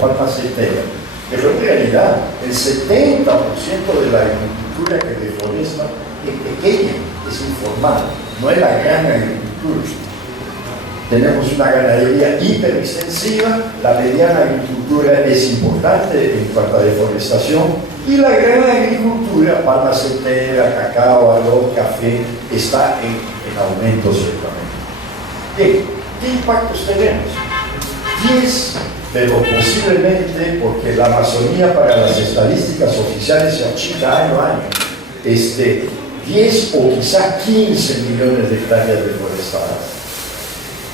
palma aceitera. Pero en realidad el 70% de la agricultura que deforesta es pequeña, es informal, no es la gran agricultura. Tenemos una ganadería hiperextensiva, la mediana agricultura es importante en cuanto a deforestación y la gran agricultura, palma aceitera, cacao, arroz, café, está en aumento ciertamente. Bien, ¿qué impactos tenemos? 10, pero posiblemente, porque la Amazonía para las estadísticas oficiales se achica año a año, 10 o quizá 15 millones de hectáreas deforestadas.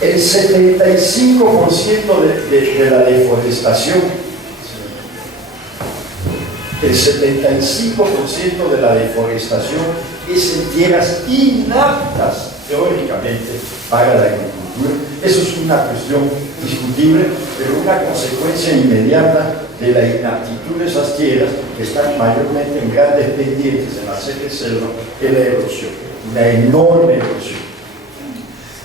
El 75% de la deforestación, es en tierras inaptas teóricamente para la agricultura. Eso es una cuestión discutible, pero una consecuencia inmediata de la inaptitud de esas tierras, que están mayormente en grandes pendientes en la seca selva, es la erosión, una enorme erosión.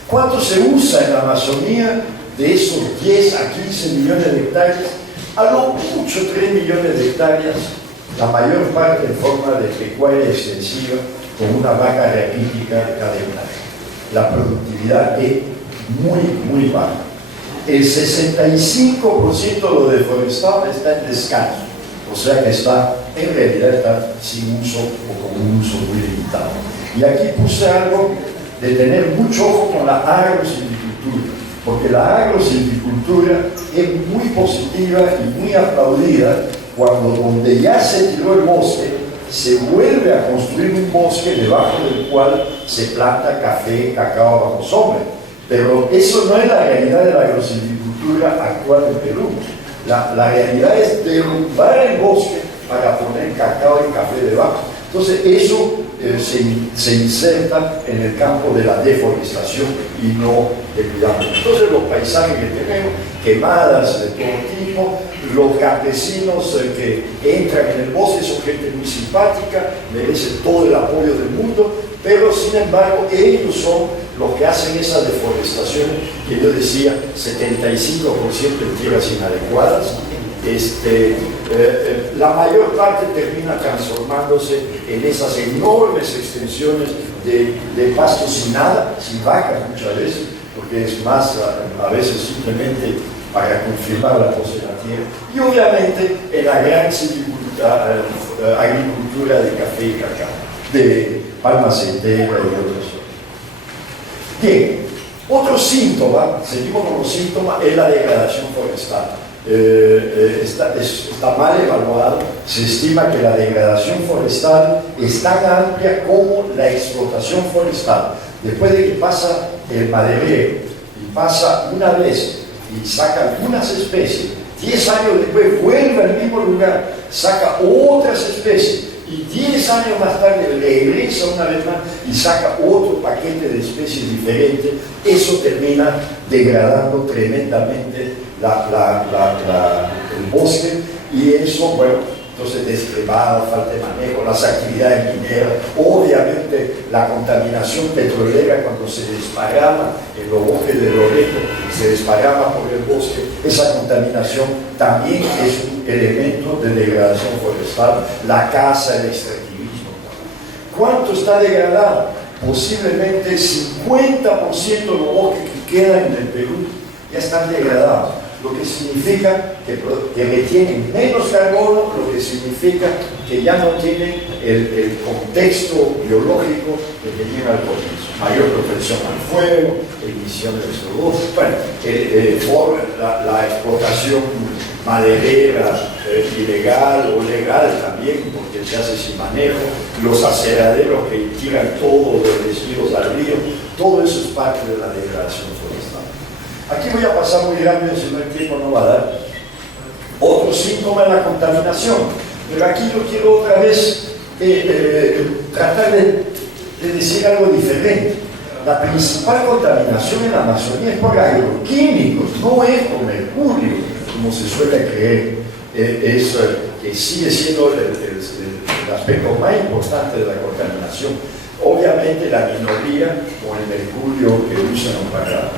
¿Cuánto se usa en la Amazonía de esos 10 a 15 millones de hectáreas? A lo mucho 3 millones de hectáreas, la mayor parte en forma de pecuaria extensiva, con una vaca raquítica de cadena. La productividad es muy baja. El 65% de lo deforestado está en descanso, o sea que en realidad está sin uso o con un uso muy limitado. Y aquí puse algo de tener mucho ojo con la agrosilvicultura, porque la agrosilvicultura es muy positiva y muy aplaudida cuando donde ya se tiró el bosque se vuelve a construir un bosque debajo del cual se planta café, cacao bajo sombra. Pero eso no es la realidad de la agrosilvicultura actual en Perú. La realidad es derrumbar el bosque para poner cacao y café debajo. Entonces eso se inserta en el campo de la deforestación y no del cuidado. Entonces los paisajes que tenemos, quemadas de todo tipo, los campesinos que entran en el bosque son gente muy simpática, merecen todo el apoyo del mundo, pero sin embargo ellos son los que hacen esa deforestación que yo decía, 75% en tierras inadecuadas. La mayor parte termina transformándose en esas enormes extensiones de pastos sin nada, sin vacas muchas veces, porque es más a veces simplemente para confirmar la pose de la tierra, y obviamente en la gran agricultura de café y cacao, de palma aceitera y otros. Bien, otro síntoma, seguimos con los síntomas, es la degradación forestal. Está mal evaluado. Se estima que la degradación forestal es tan amplia como la explotación forestal. Después de que pasa el maderero y pasa una vez y saca algunas especies, 10 años después vuelve al mismo lugar, saca otras especies y 10 años más tarde regresa una vez más y saca otro paquete de especies diferentes. Eso termina degradando tremendamente el bosque, y eso, bueno, entonces descremado, falta de manejo, las actividades mineras, obviamente la contaminación petrolera cuando se desparrama en los bosques de Loreto, se desparrama por el bosque, esa contaminación también es un elemento de degradación forestal, la caza, el extractivismo. ¿Cuánto está degradado? Posiblemente 50% de los bosques que quedan en el Perú ya están degradados, lo que significa que retienen menos carbono, lo que significa que ya no tienen el contexto biológico que tenían al comienzo. Mayor propensión al fuego, emisiones de CO2, bueno, la explotación maderera ilegal o legal también, porque se hace sin manejo, los aceraderos que tiran todos los residuos al río, todo eso es parte de la degradación forestal. Aquí voy a pasar muy rápido, si no el tiempo no va a dar. Otro síntoma es la contaminación, pero aquí yo quiero otra vez tratar de decir algo diferente. La principal contaminación en la Amazonía es por agroquímicos, no es por mercurio, como se suele creer. Que sigue siendo el aspecto más importante de la contaminación. Obviamente la minoría con el mercurio que usan para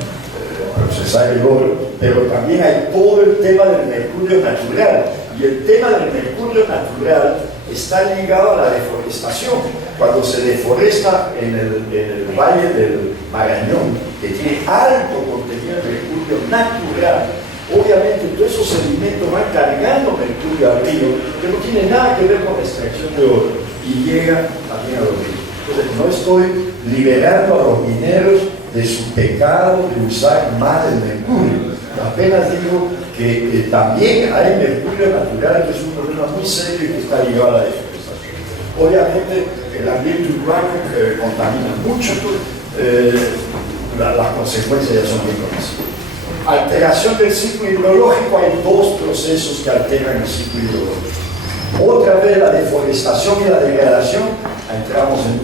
procesar el oro, pero también hay todo el tema del mercurio natural. Y el tema del mercurio natural está ligado a la deforestación. Cuando se deforesta en el valle del Marañón, que tiene alto contenido de mercurio natural, obviamente todos esos sedimentos van cargando mercurio al río, que no tiene nada que ver con la extracción de oro, y llega también a los ríos. Entonces, no estoy liberando a los mineros de su pecado de usar mal el mercurio. Apenas digo que también hay mercurio natural, que es un problema muy serio y que está ligado a la deforestación. Obviamente, el ambiente urbano contamina mucho, las consecuencias ya son bien conocidas. Alteración del ciclo hidrológico, hay dos procesos que alteran el ciclo hidrológico. Otra vez la deforestación y la degradación, entramos en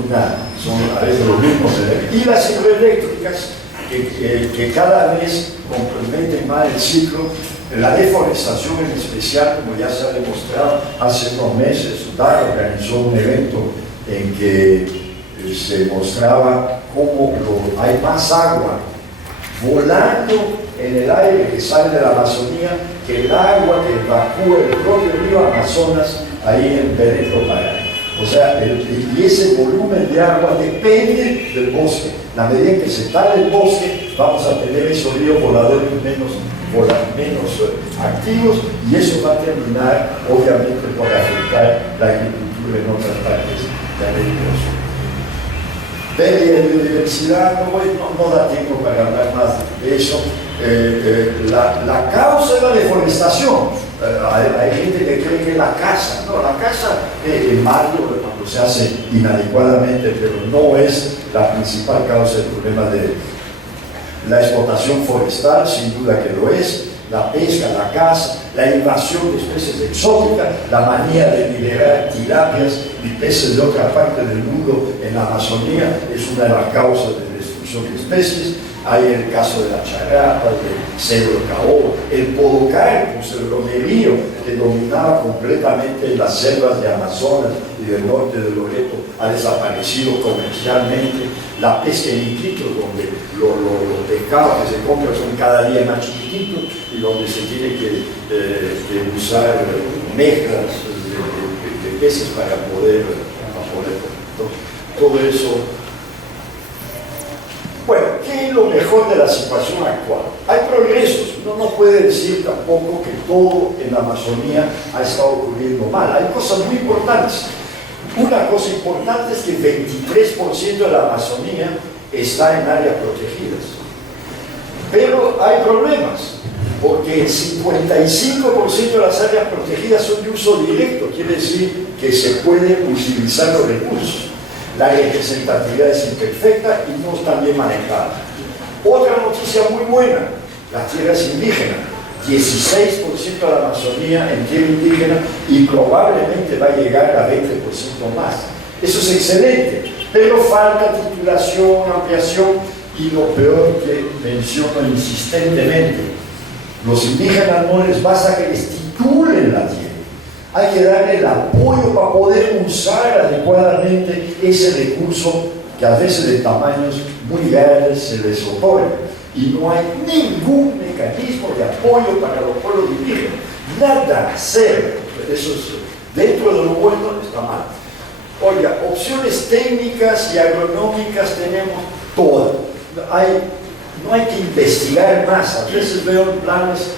son a veces los mismos, y las hidroeléctricas que cada vez comprometen más el ciclo. La deforestación en especial, como ya se ha demostrado, hace unos meses DAR organizó un evento en que se mostraba cómo hay más agua volando en el aire que sale de la Amazonía que el agua que evacúa el propio río Amazonas ahí en Veneto, Pará. O sea, y ese volumen de agua depende del bosque. La medida en que se tale el bosque, vamos a tener esos ríos voladores menos activos, y eso va a terminar, obviamente, por afectar la agricultura en otras partes de América del Sur. De biodiversidad, no da tiempo para hablar más de eso. La causa es la deforestación. Hay gente que cree que es la caza. No, la caza es malo cuando se hace inadecuadamente, pero no es la principal causa del problema de la explotación forestal, sin duda que lo es. La pesca, la caza, la invasión de especies exóticas, la manía de liberar tilapias y peces de otra parte del mundo en la Amazonía es una de las causas de destrucción de especies. Hay el caso de la charapa, del cedro caoba, el podocarpus, el romerío, que dominaba completamente las selvas de Amazonas y del norte de Loreto, ha desaparecido comercialmente. La pesca in vitro, donde los pescados que se compran son cada día más chiquititos y donde se tiene que usar mezclas de peces para poder todo eso. Bueno, ¿qué es lo mejor de la situación actual? Hay progresos. Uno no puede decir tampoco que todo en la Amazonía ha estado ocurriendo mal. Hay cosas muy importantes. Una cosa importante es que el 23% de la Amazonía está en áreas protegidas. Pero hay problemas, porque el 55% de las áreas protegidas son de uso directo, quiere decir que se pueden utilizar los recursos. La representatividad es imperfecta y no está bien manejada. Otra noticia muy buena, las tierras indígenas. 16% de la Amazonía en tierra indígena y probablemente va a llegar a 20% más. Eso es excelente, pero falta titulación, ampliación y lo peor que menciono insistentemente, los indígenas no les basta que les titulen la tierra. Hay que darle el apoyo para poder usar adecuadamente ese recurso que a veces de tamaños muy grandes se les otorga. Y no hay ningún mecanismo de apoyo para los pueblos indígenas. Nada, cero. Eso es, dentro de lo bueno está mal. Oiga, opciones técnicas y agronómicas tenemos todas. No hay que investigar más. A veces veo planes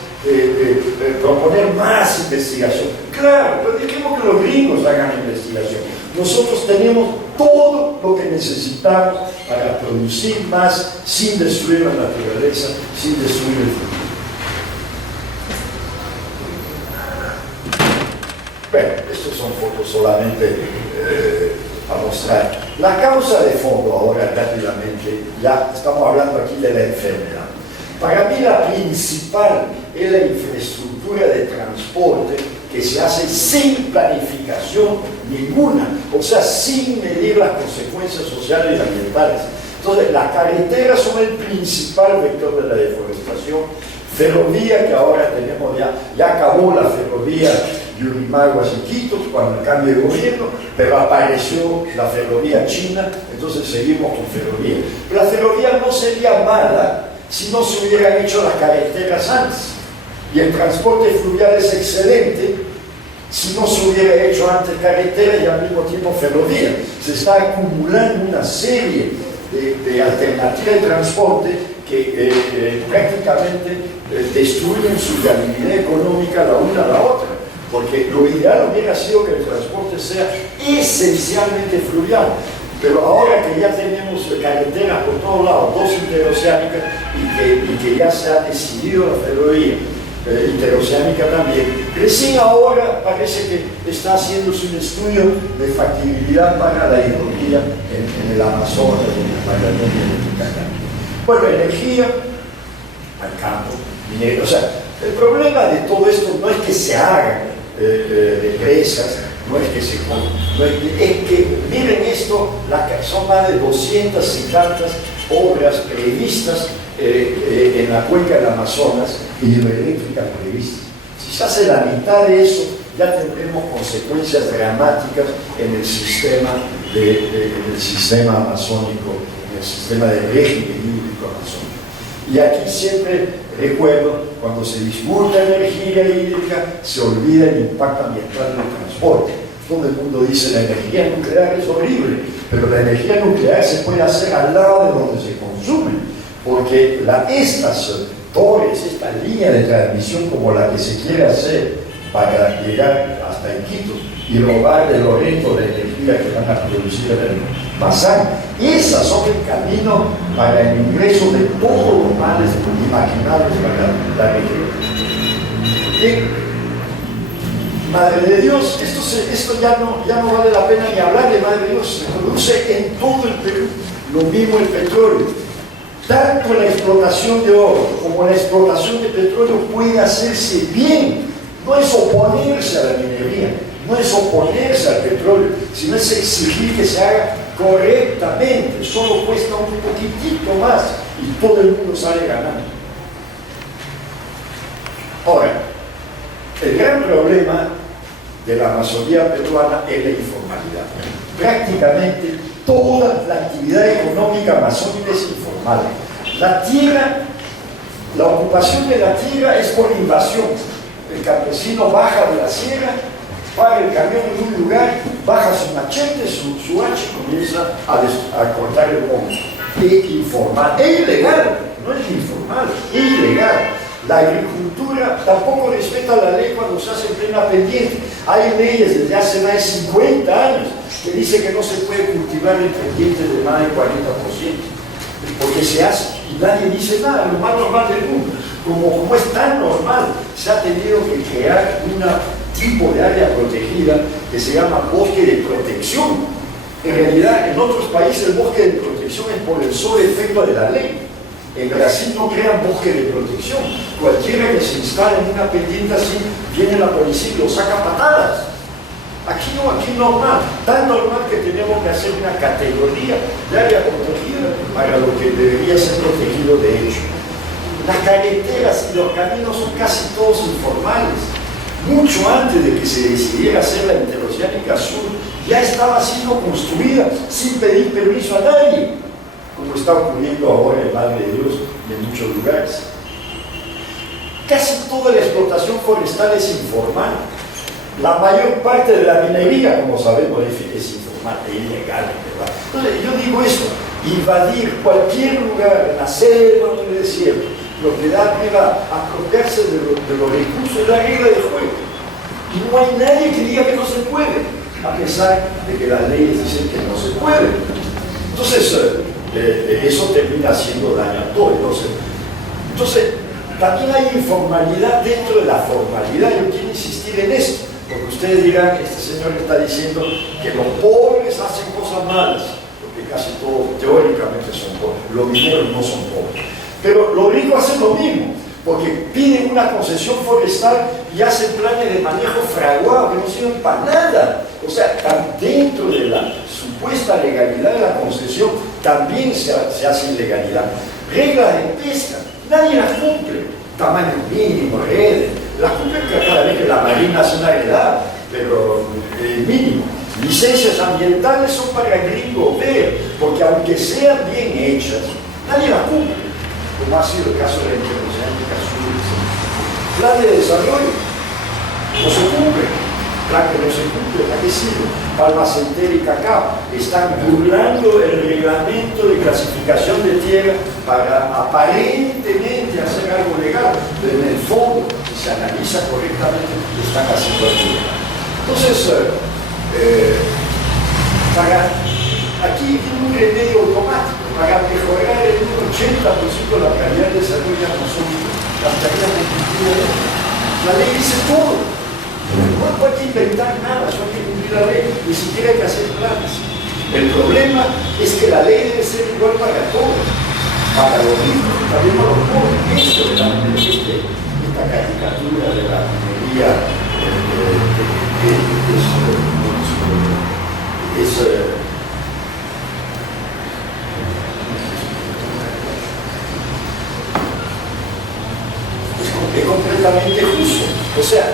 proponer más investigación. Claro, pero dejemos que los gringos hagan investigación. Nosotros tenemos todo lo que necesitamos para producir más sin destruir la naturaleza, sin destruir el futuro. Bueno, estas son fotos solamente para mostrar. La causa de fondo, ahora rápidamente, ya estamos hablando aquí de la enfermedad. Para mí la principal es la infraestructura de transporte que se hace sin planificación ninguna, o sea, sin medir las consecuencias sociales y ambientales. Entonces, las carreteras son el principal vector de la deforestación. Ferrovía, que ahora tenemos ya acabó la ferrovía Yurimaguas y Quito cuando el cambio de gobierno, pero apareció la ferrovía china, entonces seguimos con ferrovía. Pero la ferrovía no sería mala si no se hubieran hecho las carreteras antes. Y el transporte fluvial es excelente si no se hubiera hecho antes carretera y al mismo tiempo ferrovía. Se está acumulando una serie de alternativas de transporte que prácticamente destruyen su viabilidad económica la una a la otra. Porque lo ideal hubiera sido que el transporte sea esencialmente fluvial. Pero ahora que ya tenemos carreteras por todos lados, dos interoceánicas, y que ya se ha decidido la ferrovía interoceánica también, recién ahora parece que está haciéndose un estudio de factibilidad para la hidrovía en el Amazonas, en el Magallanes, en el Tucacán. Bueno, energía al campo, minero. O sea, el problema de todo esto no es que se hagan represas, no es que es que miren esto, son más de 200 y tantas obras previstas en la cuenca del Amazonas, hidroeléctricas previstas. Si se hace la mitad de eso, ya tendremos consecuencias dramáticas en el sistema amazónico, en el sistema de régimen hídrico amazónico. Y aquí siempre recuerdo, cuando se disputa energía hídrica, se olvida el impacto ambiental del transporte. Todo el mundo dice la energía nuclear es horrible, pero la energía nuclear se puede hacer al lado de donde se consume, porque estas torres, esta línea de transmisión como la que se quiere hacer para llegar hasta Iquitos y robar de Loreto la energía que van a producir en el Mazán, esas son el camino para el ingreso de todos los males imaginables para la región. Bien. Madre de Dios, esto ya no vale la pena ni hablar de Madre de Dios, se produce en todo el Perú, lo mismo el petróleo. Tanto la explotación de oro como la explotación de petróleo puede hacerse bien, no es oponerse a la minería, no es oponerse al petróleo, sino es exigir que se haga correctamente, solo cuesta un poquitito más y todo el mundo sale ganando. Ahora, el gran problema de la Amazonía peruana es la informalidad. Prácticamente toda la actividad económica amazónica es informal. La tierra, la ocupación de la tierra es por invasión. El campesino baja de la sierra, para el camión en un lugar, baja su machete, su hacha y comienza a cortar el monte. Es informal, es ilegal, no es informal, es ilegal. La agricultura tampoco respeta la ley cuando se hace en plena pendiente. Hay leyes desde hace más de 50 años que dicen que no se puede cultivar en pendientes de más del 40%, porque se hace y nadie dice nada, lo más normal del mundo. Como es tan normal, se ha tenido que crear un tipo de área protegida que se llama bosque de protección. En realidad, en otros países el bosque de protección es por el solo efecto de la ley. En Brasil no crean bosque de protección. Cualquiera que se instale en una pendiente así, viene la policía y lo saca a patadas. Aquí no, aquí normal. Tan normal que tenemos que hacer una categoría de área protegida para lo que debería ser protegido de hecho. Las carreteras y los caminos son casi todos informales. Mucho antes de que se decidiera hacer la Interoceánica Sur, ya estaba siendo construida sin pedir permiso a nadie, como está ocurriendo ahora en Madre de Dios y en muchos lugares. Casi toda la explotación forestal es informal. La mayor parte de la minería, como sabemos, es informal, es ilegal, ¿verdad? Entonces, yo digo esto, invadir cualquier lugar, en la selva o en el desierto, propiedad privada, apropiarse de los recursos es la regla del juego. Y no hay nadie que diga que no se puede, a pesar de que las leyes dicen que no se puede. Entonces, eso termina haciendo daño a todo. Entonces, también hay informalidad dentro de la formalidad. Yo quiero insistir en esto, porque ustedes dirán, este señor está diciendo que los pobres hacen cosas malas, porque casi todos teóricamente son pobres. Los mineros no son pobres. Pero los ricos hacen lo mismo, porque piden una concesión forestal y hacen planes de manejo fraguado que no sirven para nada. O sea, dentro de la supuesta legalidad de la concesión también se hace ilegalidad. Reglas de pesca, nadie las cumple. Tamaño mínimo, redes, las cumplen cada vez que la Marina hace una redada, pero mínimo. Licencias ambientales son para gringos ver, porque aunque sean bien hechas, nadie las cumple. como ha sido el caso de la Interoceánica Sur. Plan de desarrollo no se cumple, plan que no se cumple, ¿para qué sirve? Palma Aceitera y Cacao están burlando el reglamento de clasificación de tierra para aparentemente hacer algo legal, pero en el fondo, si se analiza correctamente, están haciendo algo legal. Entonces, aquí hay un remedio automático para mejorar en un 80% la calidad de desarrollo de las tareas de cultura. La ley dice todo. No hay que inventar nada, solo hay que cumplir la ley, ni siquiera hay que hacer planes. El problema es que la ley debe ser igual para todos, para los ricos, también para los pobres. Esto es esta caricatura de la minería es completamente justo. O sea,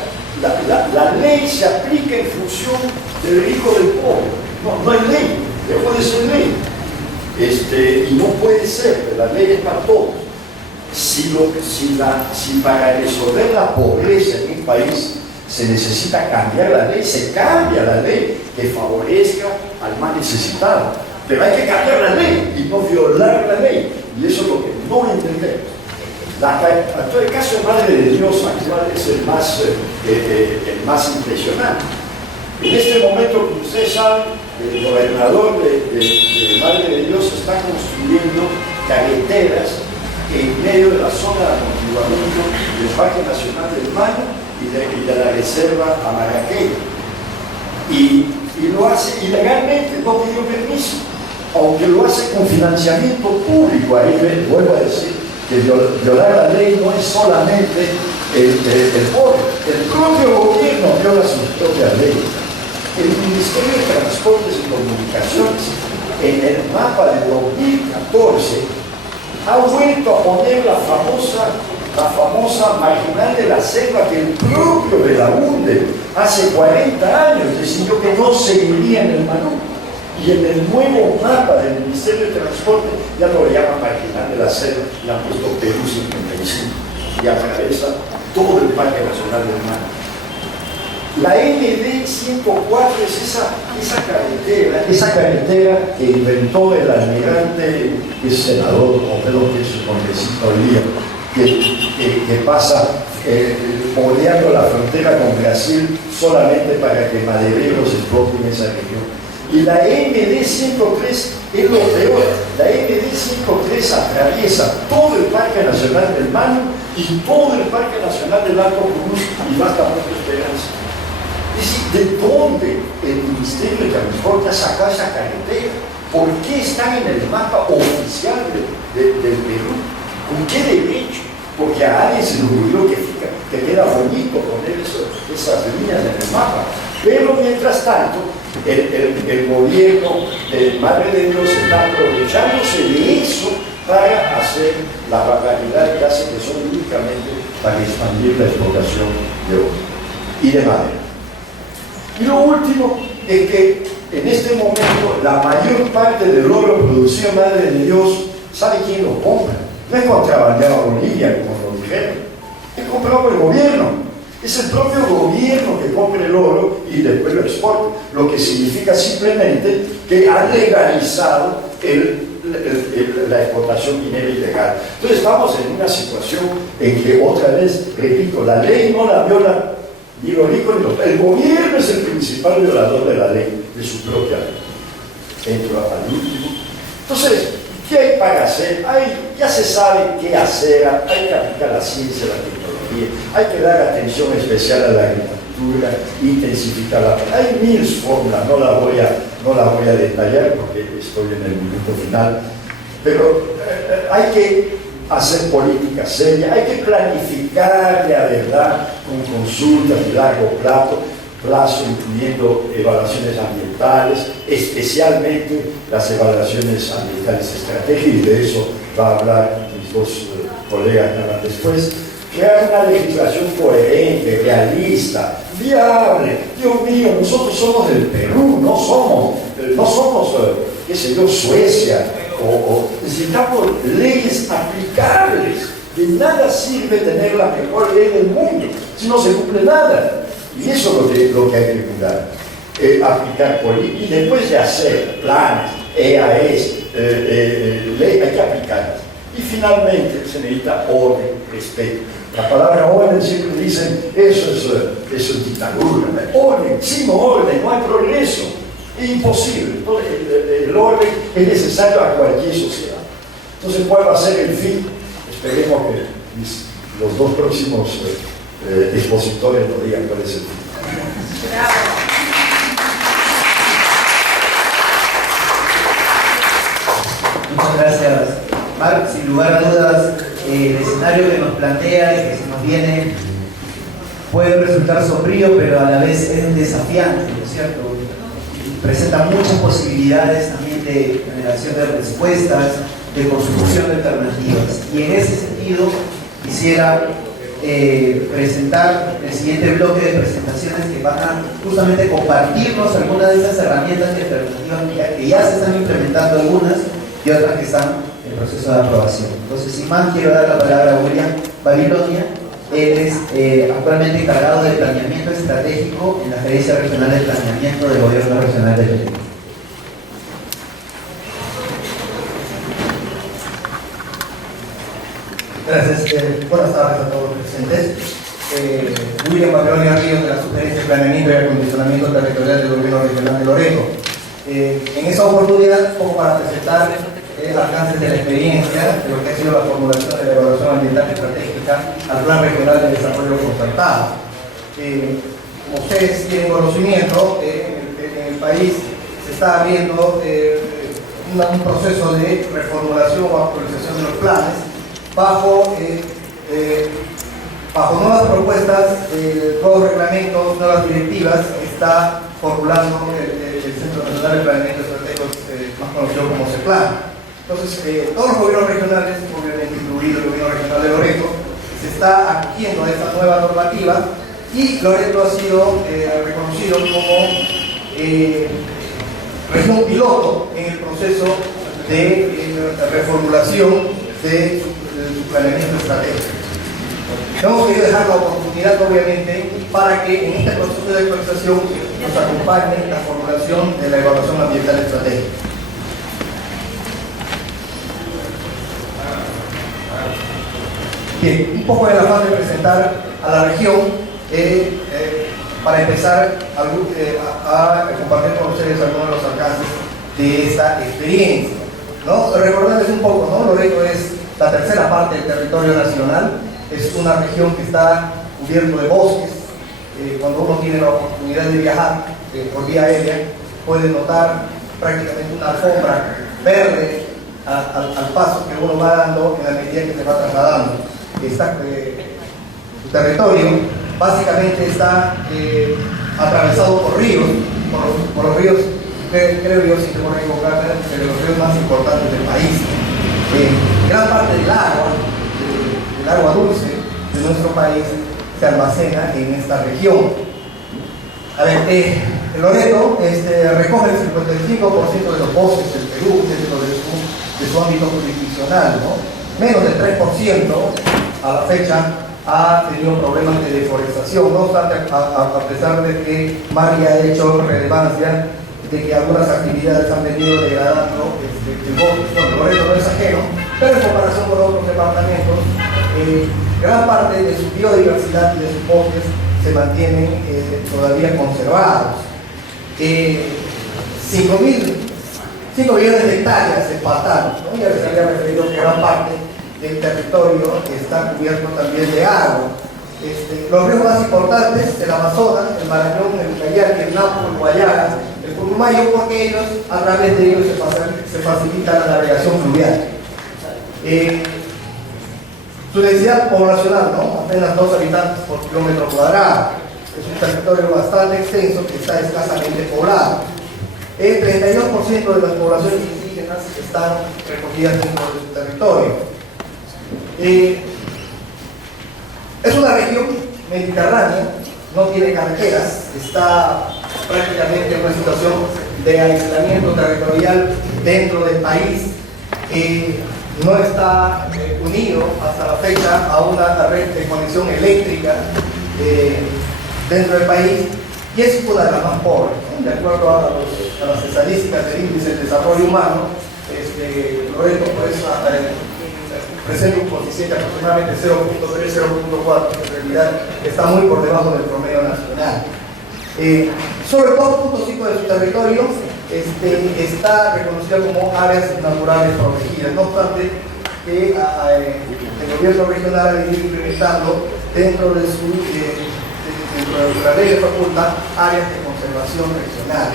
la ley se aplica en función del rico del pobre. No hay ley, dejó de ser ley. Y no puede ser, la ley es para todos. Si para resolver la pobreza en un país se necesita cambiar la ley, se cambia la ley que favorezca al más necesitado. Pero hay que cambiar la ley y no violar la ley. Y eso es lo que no entendemos. Todo el caso de Madre de Dios actual es el más impresionante. En este momento, como ustedes saben, el gobernador de Madre de Dios está construyendo carreteras en medio de la zona de amortiguamiento del Parque Nacional del Mano y de la Reserva Amaraqueña. Y lo hace ilegalmente, no pidió permiso, aunque lo hace con financiamiento público. Ahí vuelvo a decir que violar la ley no es solamente el pobre, el propio gobierno viola sus propias leyes. El Ministerio de Transportes y Comunicaciones, en el mapa de 2014, ha vuelto a poner la famosa marginal de la selva que el propio Belaúnde hace 40 años decidió que no seguiría en el Manú. Y en el nuevo mapa del Ministerio de Transporte ya no le llaman marginal de la selva, le han puesto Perú 55 y atraviesa todo el Parque Nacional del Mar. La ND 104 es esa carretera que inventó el almirante, que es senador, o creo que es su congresista hoy día, que pasa bordeando la frontera con Brasil solamente para que madereros exploten esa región. Y la MD 103 es lo peor. La MD 103 atraviesa todo el Parque Nacional del Mano y todo el Parque Nacional del Alto Purús y va hasta Puerto Esperanza. Es decir, ¿de dónde el Ministerio de Transporte ha sacado esa carretera? ¿Por qué están en el mapa oficial del Perú? ¿Con qué derecho? Porque a alguien se le ocurrió que queda bonito poner esas líneas en el mapa. Pero mientras tanto, el gobierno de Madre de Dios está aprovechándose de eso para hacer la barbaridad que hace, que son únicamente para expandir la explotación de oro y de madera. Y lo último es que en este momento la mayor parte del oro producido en Madre de Dios, ¿sabe quién lo compra? No es contrabandeado a Bolivia, como lo dijeron, es comprado por el gobierno. Es el propio gobierno que compra el oro y después lo exporta, lo que significa simplemente que ha legalizado la exportación minera ilegal. Entonces estamos en una situación en que, otra vez, repito, la ley no la viola ni los ricos ni los pobres. El gobierno es el principal violador de la ley, de su propia ley. Entro al último. Entonces, ¿qué hay para hacer? Ya se sabe qué hacer, hay que aplicar la ciencia, la tecnología, hay que dar atención especial a la agricultura, intensificar hay mil fórmulas, no la voy a detallar porque estoy en el minuto final, pero hay que hacer política seria, hay que planificar de verdad con consultas de largo plazo, incluyendo evaluaciones ambientales, especialmente las evaluaciones ambientales estratégicas, y de eso va a hablar mis dos colegas que hablan después. Crear una legislación coherente, realista, viable. Dios mío, nosotros somos del Perú, no somos qué sé yo, Suecia, necesitamos leyes aplicables De nada sirve tener la mejor ley del mundo si no se cumple nada. Y eso es lo que hay que cuidar. Aplicar políticas, y después de hacer planes, EAEs, ley, hay que aplicarlas. Y finalmente se necesita orden, respeto. La palabra orden siempre dicen, eso es dictadura. Orden, sin orden, no hay progreso. Es imposible. Entonces, el orden es necesario a cualquier sociedad. Entonces, ¿cuál va a ser el fin? Esperemos que los dos próximos expositores nos digan cuál es el fin. Muchas gracias, Marc. Sin lugar a dudas, el escenario que nos plantea y que se nos viene puede resultar sombrío, pero a la vez es desafiante, ¿no es cierto? Presenta muchas posibilidades también de generación de respuestas, de construcción de alternativas. Y en ese sentido, quisiera presentar el siguiente bloque de presentaciones que van a justamente compartirnos algunas de esas herramientas y alternativas que ya se están implementando algunas y otras que están en proceso de aprobación. Entonces, sin más, quiero dar la palabra a William Babilonia. Él es actualmente encargado de planeamiento estratégico en la Gerencia Regional de Planeamiento del Gobierno Regional de Loreno. Gracias. Buenas tardes a todos los presentes. William Babilonia Ríos, de la Subgerencia de Planeamiento y Acondicionamiento Territorial del Gobierno Regional de Loreto. En esa oportunidad, poco para presentar alcances de la experiencia de lo que ha sido la formulación de la evaluación ambiental estratégica al Plan Regional de Desarrollo Concertado. Como ustedes tienen conocimiento, en el país se está abriendo un proceso de reformulación o actualización de los planes bajo nuevas propuestas, nuevos reglamentos, nuevas directivas que está formulando el Centro Nacional de Planeamiento Estratégico, más conocido como CEPLAN. Entonces, todos los gobiernos regionales, obviamente incluido el gobierno regional de Loreto, se está acogiendo a esta nueva normativa y Loreto ha sido reconocido como región piloto en el proceso de reformulación de su planeamiento estratégico. Hemos querido dejar la oportunidad, obviamente, para que en este proceso de actualización nos acompañe la formulación de la evaluación ambiental estratégica. Bien, un poco en el afán de presentar a la región, para empezar a compartir con ustedes algunos de los alcances de esta experiencia, ¿no? Recordarles un poco, ¿no? Loreto es la tercera parte del territorio nacional, es una región que está cubierto de bosques. Cuando uno tiene la oportunidad de viajar por vía aérea, puede notar prácticamente una alfombra verde al paso que uno va dando en la medida que se va trasladando. Su territorio básicamente está atravesado por ríos, por los ríos, creo yo, si te puedo equivocar, de los ríos más importantes del país. Gran parte del agua dulce de nuestro país se almacena en esta región. A ver, Loreto recoge el 55% de los bosques del Perú dentro de su ámbito jurisdiccional, ¿no? Menos del 3% a la fecha ha tenido problemas de deforestación. No obstante, a pesar de que Mari ha hecho relevancia de que algunas actividades han venido degradando el bosque, bueno, Loreto no es ajeno, pero en comparación con otros departamentos, gran parte de su biodiversidad y de sus bosques se mantienen todavía conservados. 5 millones de hectáreas de pantanos, ¿no? Ya les había referido que gran parte del territorio está cubierto también de agua. Los ríos más importantes, el Amazonas, el Marañón, el Ucayali, el Napo, el Guayara, el Putumayo, porque ellos, a través de ellos se facilita la navegación fluvial. Su densidad poblacional, ¿no? Apenas 2 habitantes por kilómetro cuadrado. Es un territorio bastante extenso que está escasamente poblado. El 32% de las poblaciones indígenas están recogidas dentro de su territorio. Es una región mediterránea, no tiene carreteras, está prácticamente en una situación de aislamiento territorial dentro del país. No está unido hasta la fecha a una red de conexión eléctrica dentro del país, y es una de las más pobres, ¿no? De acuerdo a las estadísticas del índice de desarrollo humano, Loreto pues, presenta un coeficiente aproximadamente 0.3, 0.4, que en realidad está muy por debajo del promedio nacional. Sobre el 2.5 de su territorio está reconocida como áreas naturales protegidas. No obstante, que el gobierno regional ha venido implementando dentro de la ley de facultad áreas de conservación regional.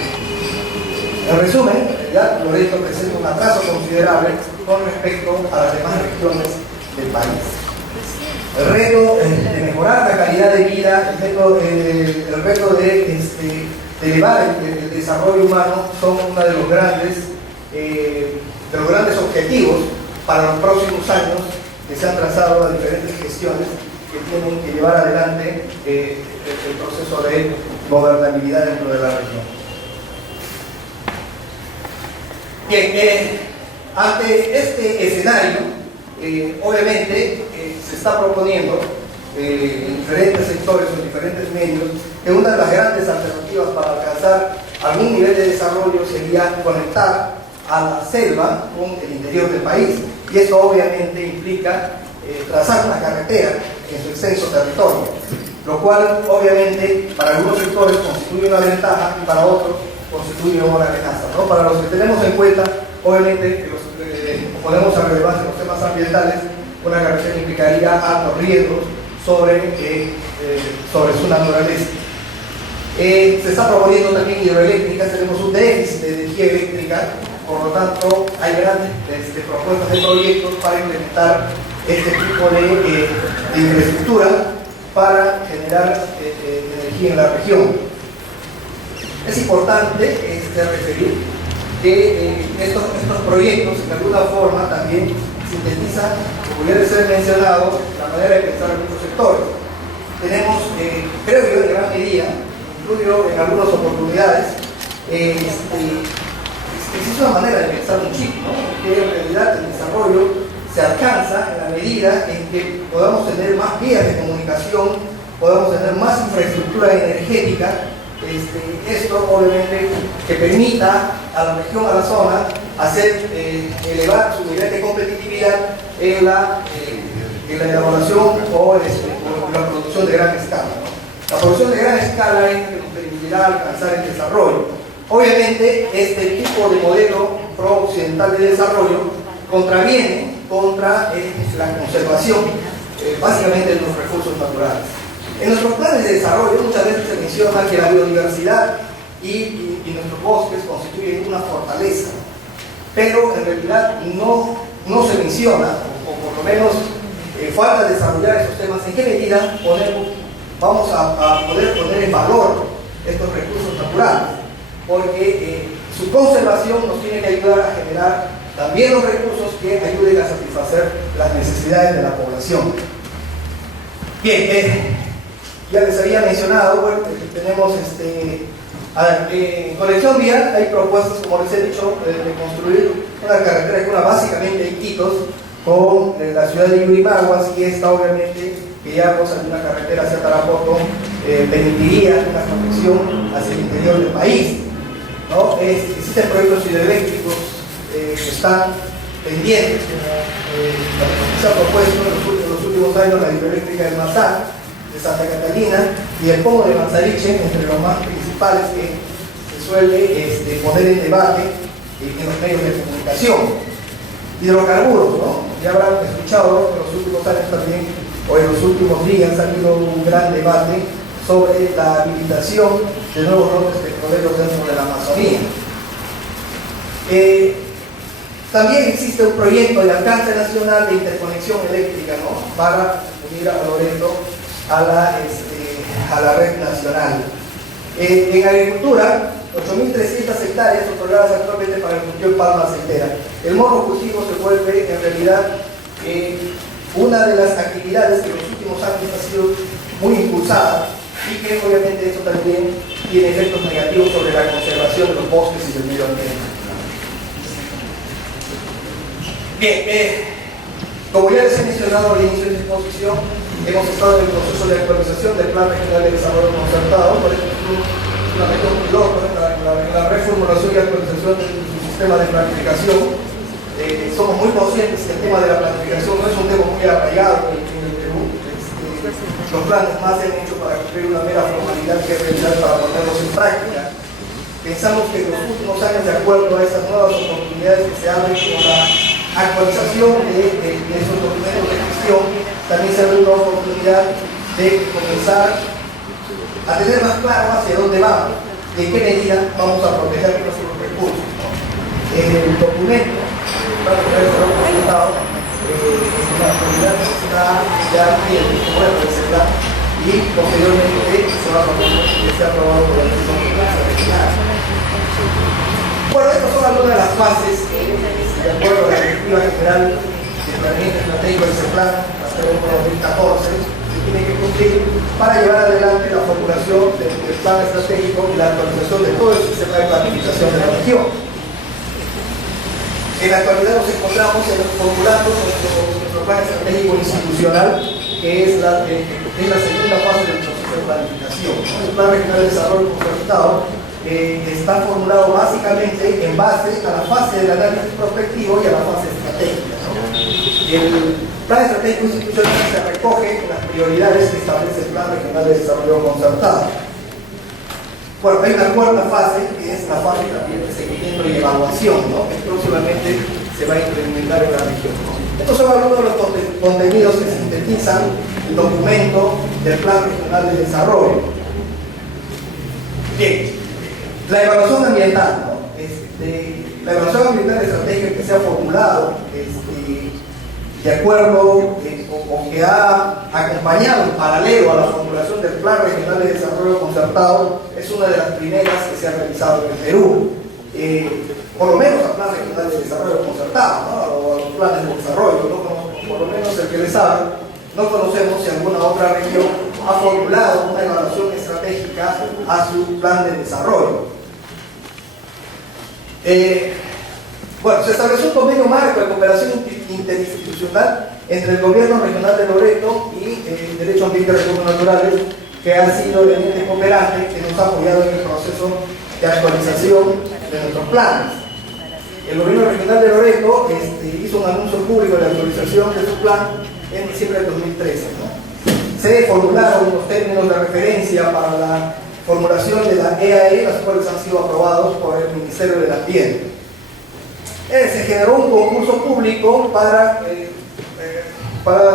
En resumen, en realidad, Loreto presenta un atraso considerable con respecto a las demás regiones del país. El reto de mejorar la calidad de vida, el reto de elevar el desarrollo humano son uno de los grandes objetivos para los próximos años que se han trazado a diferentes gestiones que tienen que llevar adelante el proceso de gobernabilidad dentro de la región. Bien, ante este escenario, obviamente se está proponiendo en diferentes sectores, en diferentes medios, que una de las grandes alternativas para alcanzar algún nivel de desarrollo sería conectar a la selva con el interior del país, y eso obviamente implica trazar una carretera en su extenso territorio, lo cual obviamente para algunos sectores constituye una ventaja y para otros constituye una amenaza, ¿no? Para los que tenemos en cuenta, obviamente, que ponemos a relevancia los temas ambientales, una carretera implicaría altos riesgos sobre su naturaleza. Se está proponiendo también hidroeléctricas, tenemos un déficit de energía eléctrica, por lo tanto hay grandes propuestas de proyectos para implementar este tipo de infraestructura para generar energía en la región. Es importante referir que estos proyectos de alguna forma también sintetizan, como debe ser mencionado, la manera de pensar en muchos sectores. Tenemos, creo yo, en gran medida, incluyo en algunas oportunidades, existe una manera de pensar un chip, ¿no? Que en realidad el desarrollo se alcanza en la medida en que podamos tener más vías de comunicación, podamos tener más infraestructura energética. Esto obviamente que permita a la región, a la zona, elevar su nivel de competitividad en la elaboración o la producción de gran escala, ¿no? La producción de gran escala es la que nos permitirá alcanzar el desarrollo. Obviamente este tipo de modelo pro-occidental de desarrollo contraviene contra la conservación básicamente de los recursos naturales. En nuestros planes de desarrollo muchas veces se menciona que la biodiversidad y nuestros bosques constituyen una fortaleza, pero en realidad no se menciona, o por lo menos falta desarrollar esos temas, en qué medida vamos a poder poner en valor estos recursos naturales, porque su conservación nos tiene que ayudar a generar también los recursos que ayuden a satisfacer las necesidades de la población. Bien, ya les había mencionado, bueno, tenemos en conexión vial hay propuestas, como les he dicho, de construir una carretera que una básicamente Iquitos con la ciudad de Yurimaguas, y esta obviamente que ya goza de una carretera hacia Tarapoto permitiría una conexión hacia el interior del país, ¿no? Existen proyectos hidroeléctricos que están pendientes, como se ha propuesto en los últimos años, la hidroeléctrica de Mazá, de Santa Catalina, y el Pomo de Manzariche, entre los más principales que se suele poner en debate en los medios de comunicación. Hidrocarburos, ¿no? Ya habrán escuchado en los últimos años también, o en los últimos días, ha habido un gran debate sobre la habilitación de nuevos lotes petroleros dentro de la Amazonía. También existe un proyecto de alcance nacional de interconexión eléctrica, ¿no? Para unir a Loreto a la red nacional. En agricultura, 8.300 hectáreas otorgadas actualmente para el cultivo de palma aceitera. El monocultivo se vuelve en realidad una de las actividades que en los últimos años ha sido muy impulsada, y que obviamente eso también tiene efectos negativos sobre la conservación de los bosques y del medio ambiente. Bien, Como ya les he mencionado al inicio de esta exposición, hemos estado en el proceso de actualización del Plan Regional de Desarrollo Concertado, por ejemplo, una región piloto en la reformulación y actualización del sistema de planificación. Somos muy conscientes que el tema de la planificación no es un tema muy arraigado en el Perú. Los planes más se han hecho para cumplir una mera formalidad que realizar para ponerlos en práctica. Pensamos que en los últimos años, de acuerdo a estas nuevas oportunidades que se abren con la actualización de esos documentos de gestión, también se abre una oportunidad de comenzar a tener más claro hacia dónde vamos y en qué medida vamos a proteger nuestros recursos, ¿no? El documento para poder ser presentado en la actualidad está ya bien y posteriormente se va a proponer que sea aprobado por la Comisión Regional. Bueno, estas son algunas de las fases de acuerdo a la Directiva General de Planeamiento Estratégico del CEPLAN hasta el año 2014 que tiene que cumplir para llevar adelante la formulación del plan estratégico y la actualización de todo el sistema de planificación de la región. En la actualidad nos encontramos formulando nuestro plan estratégico institucional, que es la segunda fase del proceso de planificación. El Plan Regional de Desarrollo Concertado está formulado básicamente en base a la fase del análisis prospectivo y a la fase estratégica, ¿no? El Plan Estratégico Institucional se recoge en las prioridades que establece el Plan Regional de Desarrollo Concertado. Bueno, hay una cuarta fase, que es la fase también de seguimiento y evaluación, ¿no? Que próximamente se va a implementar en la región, ¿no? Estos son algunos de los contenidos que sintetizan el documento del Plan Regional de Desarrollo. Bien, la evaluación ambiental, ¿no? La evaluación ambiental estratégica que se ha formulado de acuerdo o que ha acompañado en paralelo a la formulación del Plan Regional de Desarrollo Concertado es una de las primeras que se ha realizado en el Perú. Por lo menos al Plan Regional de Desarrollo Concertado, ¿no? O a los planes de desarrollo, ¿no? Por lo menos el que le sabe, no conocemos si alguna otra región ha formulado una evaluación estratégica a su plan de desarrollo. Bueno, se estableció un convenio marco de cooperación interinstitucional entre el Gobierno Regional de Loreto y el Derecho Ambiente y Recursos Naturales, que ha sido el ente cooperante que nos ha apoyado en el proceso de actualización de nuestros planes. El Gobierno Regional de Loreto hizo un anuncio público de actualización de su plan en diciembre del 2013, ¿no? Se formularon los términos de referencia para la formulación de la EAE, las cuales han sido aprobados por el Ministerio del Ambiente. Se generó un concurso público para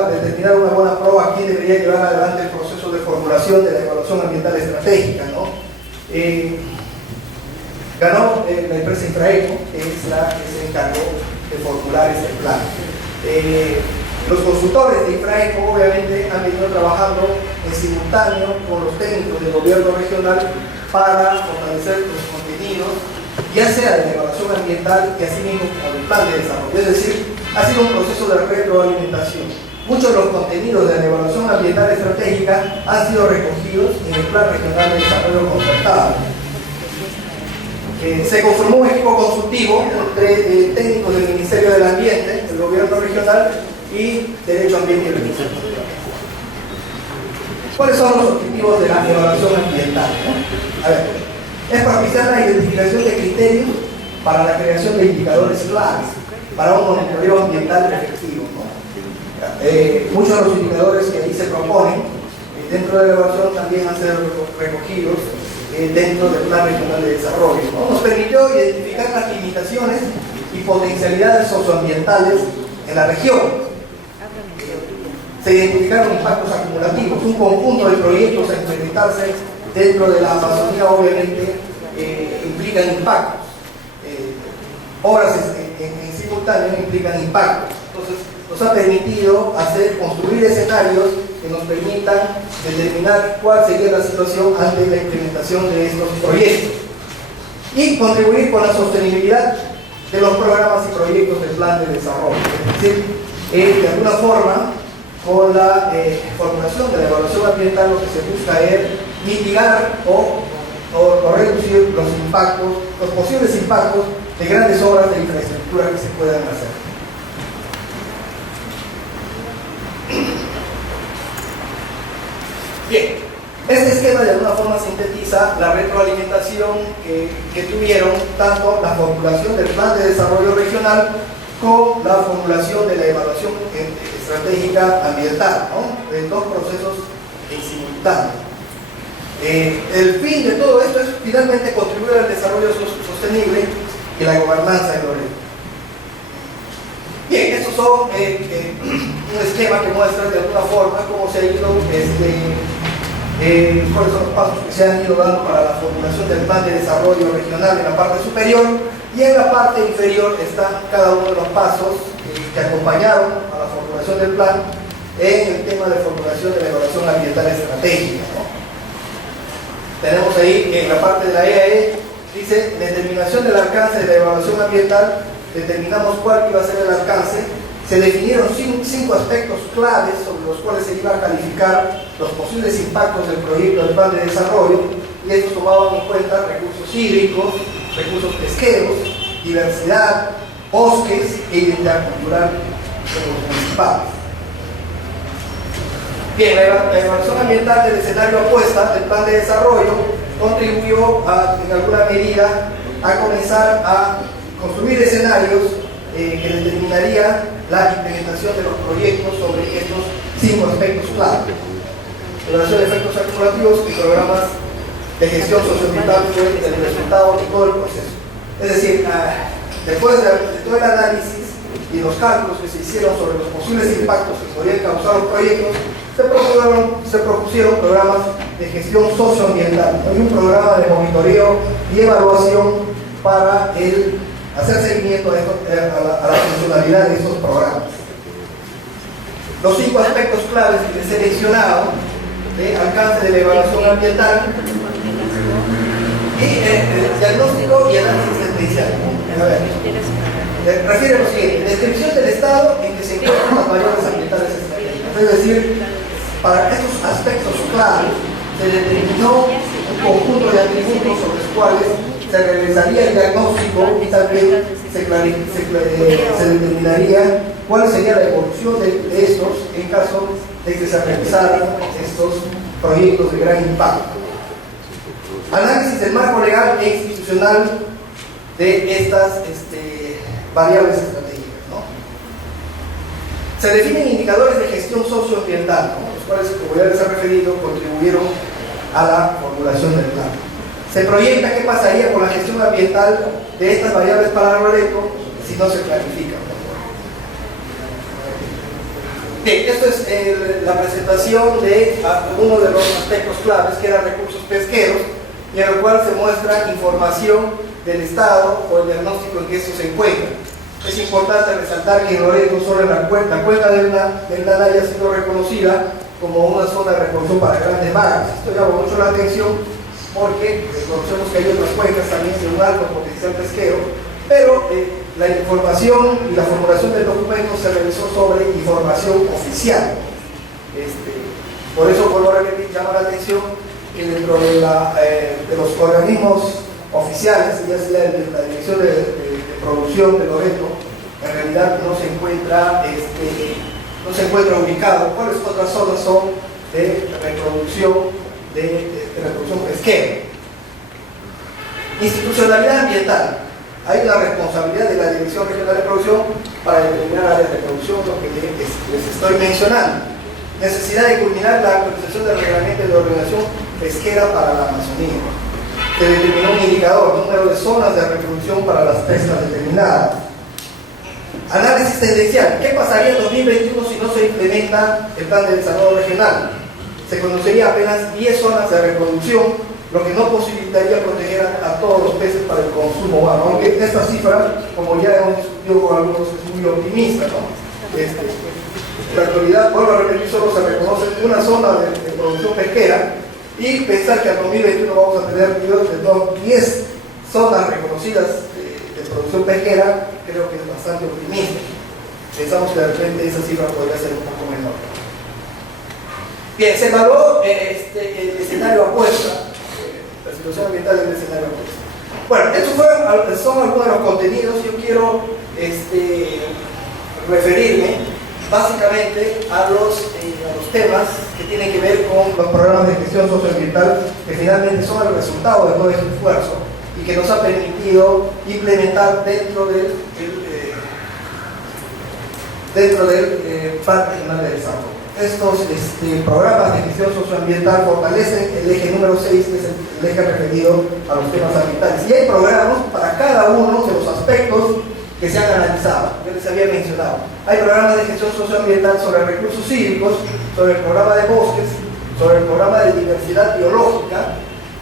determinar una buena prueba a quién debería llevar adelante el proceso de formulación de la evaluación ambiental estratégica, ¿no? Ganó la empresa Infraeco, que es la que se encargó de formular este plan. Los consultores de Infraeco obviamente han venido trabajando en simultáneo con los técnicos del gobierno regional para fortalecer los contenidos, ya sea de la evaluación ambiental y asimismo como del plan de desarrollo. Es decir, ha sido un proceso de retroalimentación. Muchos de los contenidos de la evaluación ambiental estratégica han sido recogidos en el Plan Regional de Desarrollo Concertado. Se conformó un equipo consultivo entre técnicos del Ministerio del Ambiente, el Gobierno Regional y Derecho Ambiente y Recursos Naturales. ¿Cuáles son los objetivos de la evaluación ambiental, ¿no? A ver, es propiciar la identificación de criterios para la creación de indicadores claves para un monitoreo ambiental efectivo, ¿no? Muchos de los indicadores que ahí se proponen dentro de la evaluación también han sido recogidos dentro del Plan Regional de Desarrollo, ¿no? Nos permitió identificar las limitaciones y potencialidades socioambientales en la región. Se identificaron impactos acumulativos, un conjunto de proyectos a implementarse dentro de la Amazonía obviamente implican impactos. Obras en simultáneo implican impactos. Entonces, nos ha permitido construir escenarios que nos permitan determinar cuál sería la situación ante la implementación de estos proyectos y contribuir con la sostenibilidad de los programas y proyectos del plan de desarrollo. Es decir, de alguna forma, con la formulación de la evaluación ambiental, lo que se busca es mitigar o reducir los impactos, los posibles impactos de grandes obras de infraestructura que se puedan hacer. Bien, este esquema de alguna forma sintetiza la retroalimentación que tuvieron tanto la formulación del plan de desarrollo regional con la formulación de la evaluación estratégica ambiental, ¿no? En dos procesos en simultáneo. El fin de todo esto es finalmente contribuir al desarrollo sostenible y la gobernanza de Loreto. Bien, estos son un esquema que muestra de alguna forma cómo se ha ido, cuáles son los pasos que se han ido dando para la formulación del plan de desarrollo regional en la parte superior, y en la parte inferior están cada uno de los pasos que acompañaron a la formulación del plan en el tema de formulación de la evaluación ambiental estratégica, ¿no? Tenemos ahí en la parte de la EAE, dice determinación del alcance de la evaluación ambiental, determinamos cuál iba a ser el alcance, se definieron 5 aspectos claves sobre los cuales se iba a calificar los posibles impactos del proyecto del plan de desarrollo, y estos tomaban en cuenta recursos hídricos, recursos pesqueros, diversidad, bosques e identidad cultural de los municipales. Bien, la evaluación ambiental del escenario apuesta del plan de desarrollo contribuyó en alguna medida a comenzar a construir escenarios que determinarían la implementación de los proyectos sobre estos 5 aspectos clave. Evaluación de efectos acumulativos y programas de gestión socioambiental fue el resultado de todo el proceso. Es decir, después de todo el análisis y los cálculos que se hicieron sobre los posibles impactos que podrían causar los proyectos, se propusieron programas de gestión socioambiental. Hay un programa de monitoreo y evaluación para hacer seguimiento a la funcionalidad de estos programas. Los 5 aspectos claves que he seleccionado de alcance de la evaluación ambiental y el diagnóstico y análisis tendencial. A ver, refiere a lo siguiente: descripción del estado en que se encuentran las variables ambientales estratégicas. Es decir, para estos aspectos claves se determinó un conjunto de atributos sobre los cuales se realizaría el diagnóstico y también se determinaría cuál sería la evolución de estos en caso de que se realizaran estos proyectos de gran impacto. Análisis del marco legal e institucional de estas variables estratégicas, ¿no? Se definen indicadores de gestión socioambiental, ¿no? Los cuales, como ya les he referido, contribuyeron a la formulación del plan. Se proyecta qué pasaría con la gestión ambiental de estas variables para Loreto si no se clarifican. Bien, esto es la presentación de uno de los aspectos claves, que eran recursos pesqueros, y en el cual se muestra información del estado o el diagnóstico en que esto se encuentra. Es importante resaltar que en Loreto solo la cuenca del Nanay ha sido reconocida como una zona de reproducción para grandes mares. Esto llama mucho la atención porque conocemos que hay otras cuencas también de un alto potencial pesquero, pero la información y la formulación del documento se realizó sobre información oficial. Por eso, vuelvo a repetir, llama la atención que dentro de los organismos oficiales, ya sea la Dirección de Producción de Loreto, en realidad no se encuentra ubicado cuáles otras zonas son de reproducción pesquera. Institucionalidad ambiental. Hay una responsabilidad de la Dirección Regional de Producción para determinar áreas de producción, lo que les estoy mencionando. Necesidad de culminar la actualización del reglamento de ordenación pesquera para la Amazonía. Se determinó un indicador, número de zonas de reproducción para las pescas determinadas. Análisis tendencial. ¿Qué pasaría en 2021 si no se implementa el plan de desarrollo regional? Se conocería apenas 10 zonas de reproducción, lo que no posibilitaría proteger a todos los peces para el consumo humano. Aunque esta cifra, como ya hemos discutido con algunos, es muy optimista, ¿no? En la actualidad, vuelvo a repetir, solo se reconoce una zona de producción pesquera, y pensar que en 2021 vamos a tener 10 zonas reconocidas de producción pesquera, creo que es bastante optimista. Pensamos que de repente esa cifra podría ser un poco menor. Bien, se evaluó el escenario apuesta, la situación ambiental del escenario apuesta. Bueno, estos son algunos de los contenidos. Yo quiero referirme básicamente a los temas que tienen que ver con los programas de gestión socioambiental, que finalmente son el resultado de todo este esfuerzo y que nos ha permitido implementar dentro del Plan Regional de Desarrollo. Estos programas de gestión socioambiental fortalecen el eje número 6, que es el eje referido a los temas ambientales. Y hay programas para cada uno de los aspectos que se han analizado. Yo les había mencionado. Hay programas de gestión socioambiental sobre recursos hídricos, sobre el programa de bosques, sobre el programa de diversidad biológica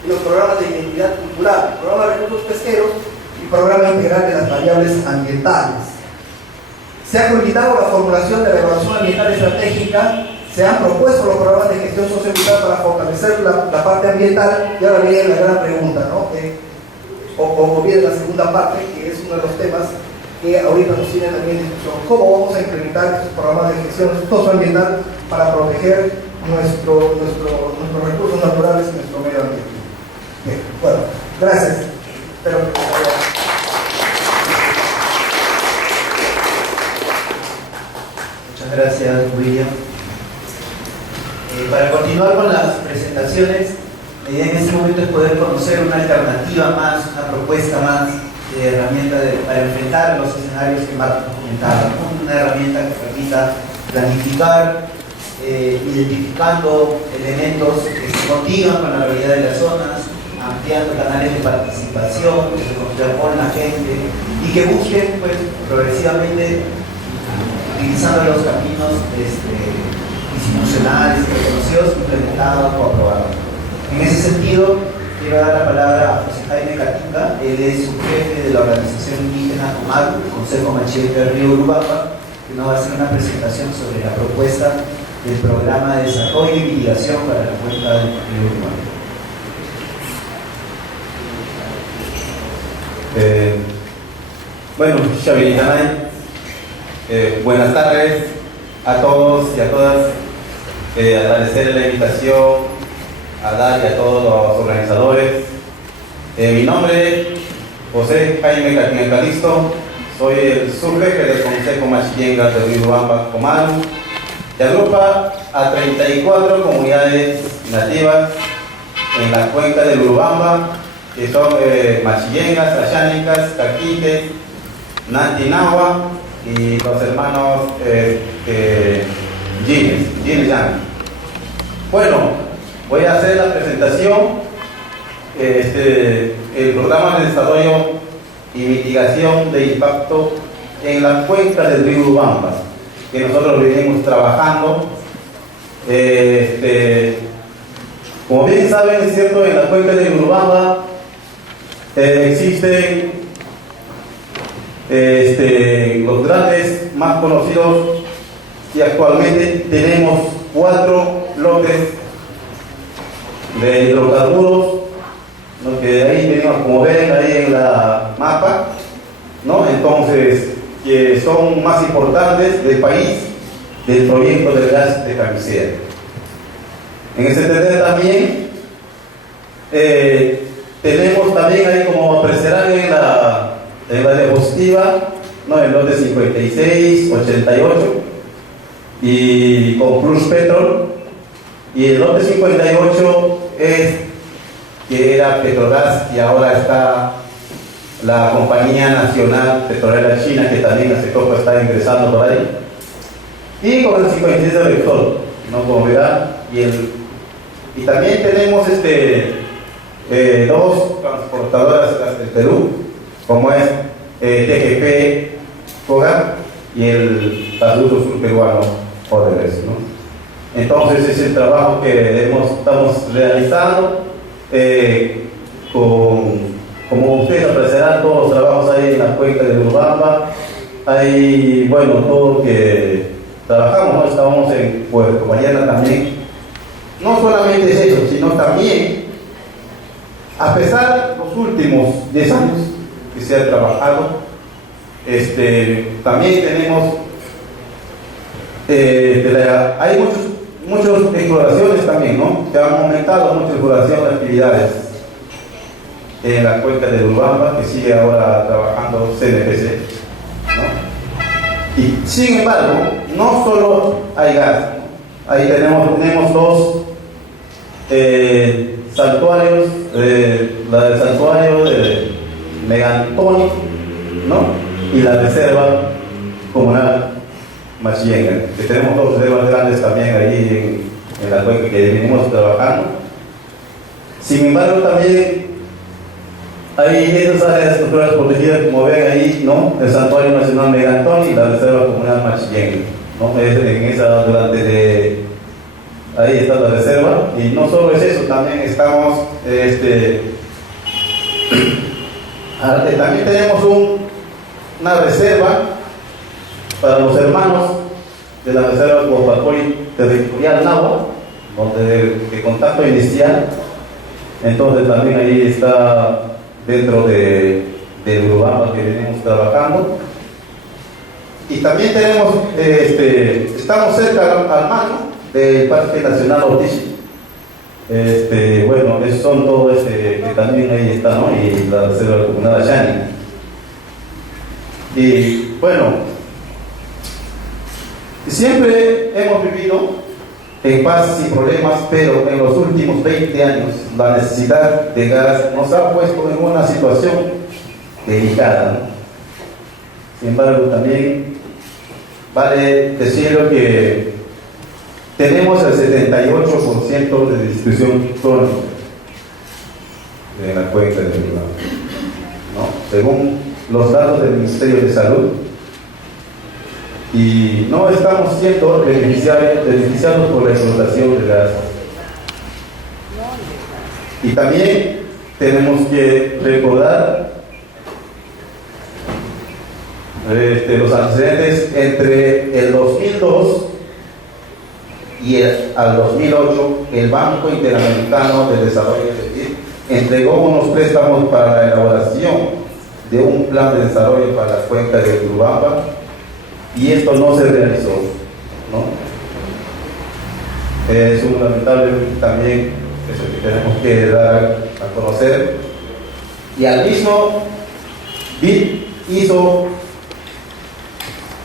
y los programas de identidad cultural, el programa de recursos pesqueros y programa integral de las variables ambientales. Se ha culminado la formulación de la evaluación ambiental estratégica, se han propuesto los programas de gestión socioambiental para fortalecer la parte ambiental, y ahora viene la gran pregunta, ¿no? O viene la segunda parte, que es uno de los temas que ahorita nos tienen también en discusión. ¿Cómo vamos a implementar estos programas de gestión socioambiental para proteger nuestros recursos naturales y nuestro medio ambiente? Bien, bueno, gracias. Espero que les haya... Gracias, William. Para continuar con las presentaciones, la idea en este momento es poder conocer una alternativa más, una propuesta más de herramienta para enfrentar los escenarios que Marta nos comentaba. Una herramienta que permita planificar, identificando elementos que se motivan con la realidad de las zonas, ampliando canales de participación, que se construyan con la gente y que busquen pues, progresivamente, utilizando los caminos institucionales reconocidos, implementados o aprobados. En ese sentido, quiero dar la palabra a José Jaime Catinga. Él es subjefe de la organización indígena Comaru, Consejo Machiel del Río Urubamba, que nos va a hacer una presentación sobre la propuesta del programa de desarrollo y mitigación para la cuenca del Río Urubamba. Bueno, Xavier, buenas tardes a todos y a todas. Agradecer la invitación a Dar y a todos los organizadores. Mi nombre es José Jaime Catinga Calisto, soy el subjefe del Consejo Machillenga del Río Urubamba Comaru, que agrupa a 34 comunidades nativas en la cuenca del Urubamba, que son machillengas, ayánicas, caquites, nantinahua y los hermanos Gines Yang. Bueno, voy a hacer la presentación. El programa de desarrollo y mitigación de impacto en la cuenca del río Urubamba, que nosotros venimos trabajando. Como bien saben, es cierto, en la cuenca del Urubamba existen los grandes más conocidos, y actualmente tenemos 4 bloques de hidrocarburos, ¿no? Que ahí tenemos, como ven ahí en la mapa, ¿no? Entonces, que son más importantes del país del proyecto del gas de Camisea. En ese sentido también tenemos también ahí, como apreciarán en la diapositiva, ¿no? El lote 56, 88 y con Plus Petrol, y el lote 58 es que era Petrogas, y ahora está la compañía nacional petrolera china, que también hace poco está ingresando por ahí, y con el 56 de Repsol, ¿no? Como verán, y también tenemos 2 transportadoras del Perú, como es TGP Coga y el Gasoducto Sur Peruano Odebrecht, ¿no? Entonces es el trabajo que estamos realizando, como ustedes apreciarán, todos los trabajos ahí en la cuenca de Urubamba. Hay, bueno, todo lo que trabajamos, ¿no? Estamos en Puerto Mañana también. No solamente es eso, sino también, a pesar de los últimos 10 años que se ha trabajado, también tenemos, hay muchas exploraciones también, ¿no? Se han aumentado muchas exploraciones de actividades en la cuenca de Urubamba, que sigue ahora trabajando CNPC, ¿no? Y sin embargo, no solo hay gas, Ahí tenemos dos santuarios, la del santuario de Megantoni, ¿no? Y la reserva comunal Machillenga, que tenemos dos reservas grandes también ahí en la cuenca que venimos trabajando. Sin embargo, también hay esas áreas naturales protegidas, como ven ahí, ¿no? El Santuario Nacional Megantoni y la Reserva Comunal Machillenga, ¿no? En esa, ahí está la reserva. Y no solo es eso, también estamos, también tenemos una reserva para los hermanos de la Reserva Cooperativa Territorial Nahua, donde de contacto inicial. Entonces también ahí está dentro de Urubamba que venimos trabajando. Y también tenemos, estamos cerca al mano del Parque Nacional Otishi. Bueno, esos son todos, que también ahí está, ¿no? Y la Reserva Comunal Ashani. Y bueno, siempre hemos vivido en paz sin problemas, pero en los últimos 20 años la necesidad de gas nos ha puesto en una situación delicada, ¿no? Sin embargo, también vale decirlo que tenemos el 78% de distribución crónica en la cuenca del Urubamba, ¿no? Según los datos del Ministerio de Salud. Y no estamos siendo beneficiados por la explotación de gas. Y también tenemos que recordar los antecedentes entre el 2002 y al 2008. El Banco Interamericano de Desarrollo entregó unos préstamos para la elaboración de un plan de desarrollo para la cuenca de Urubamba, y esto no se realizó, ¿no? Es un lamentable también eso que tenemos que dar a conocer. Y al mismo BID hizo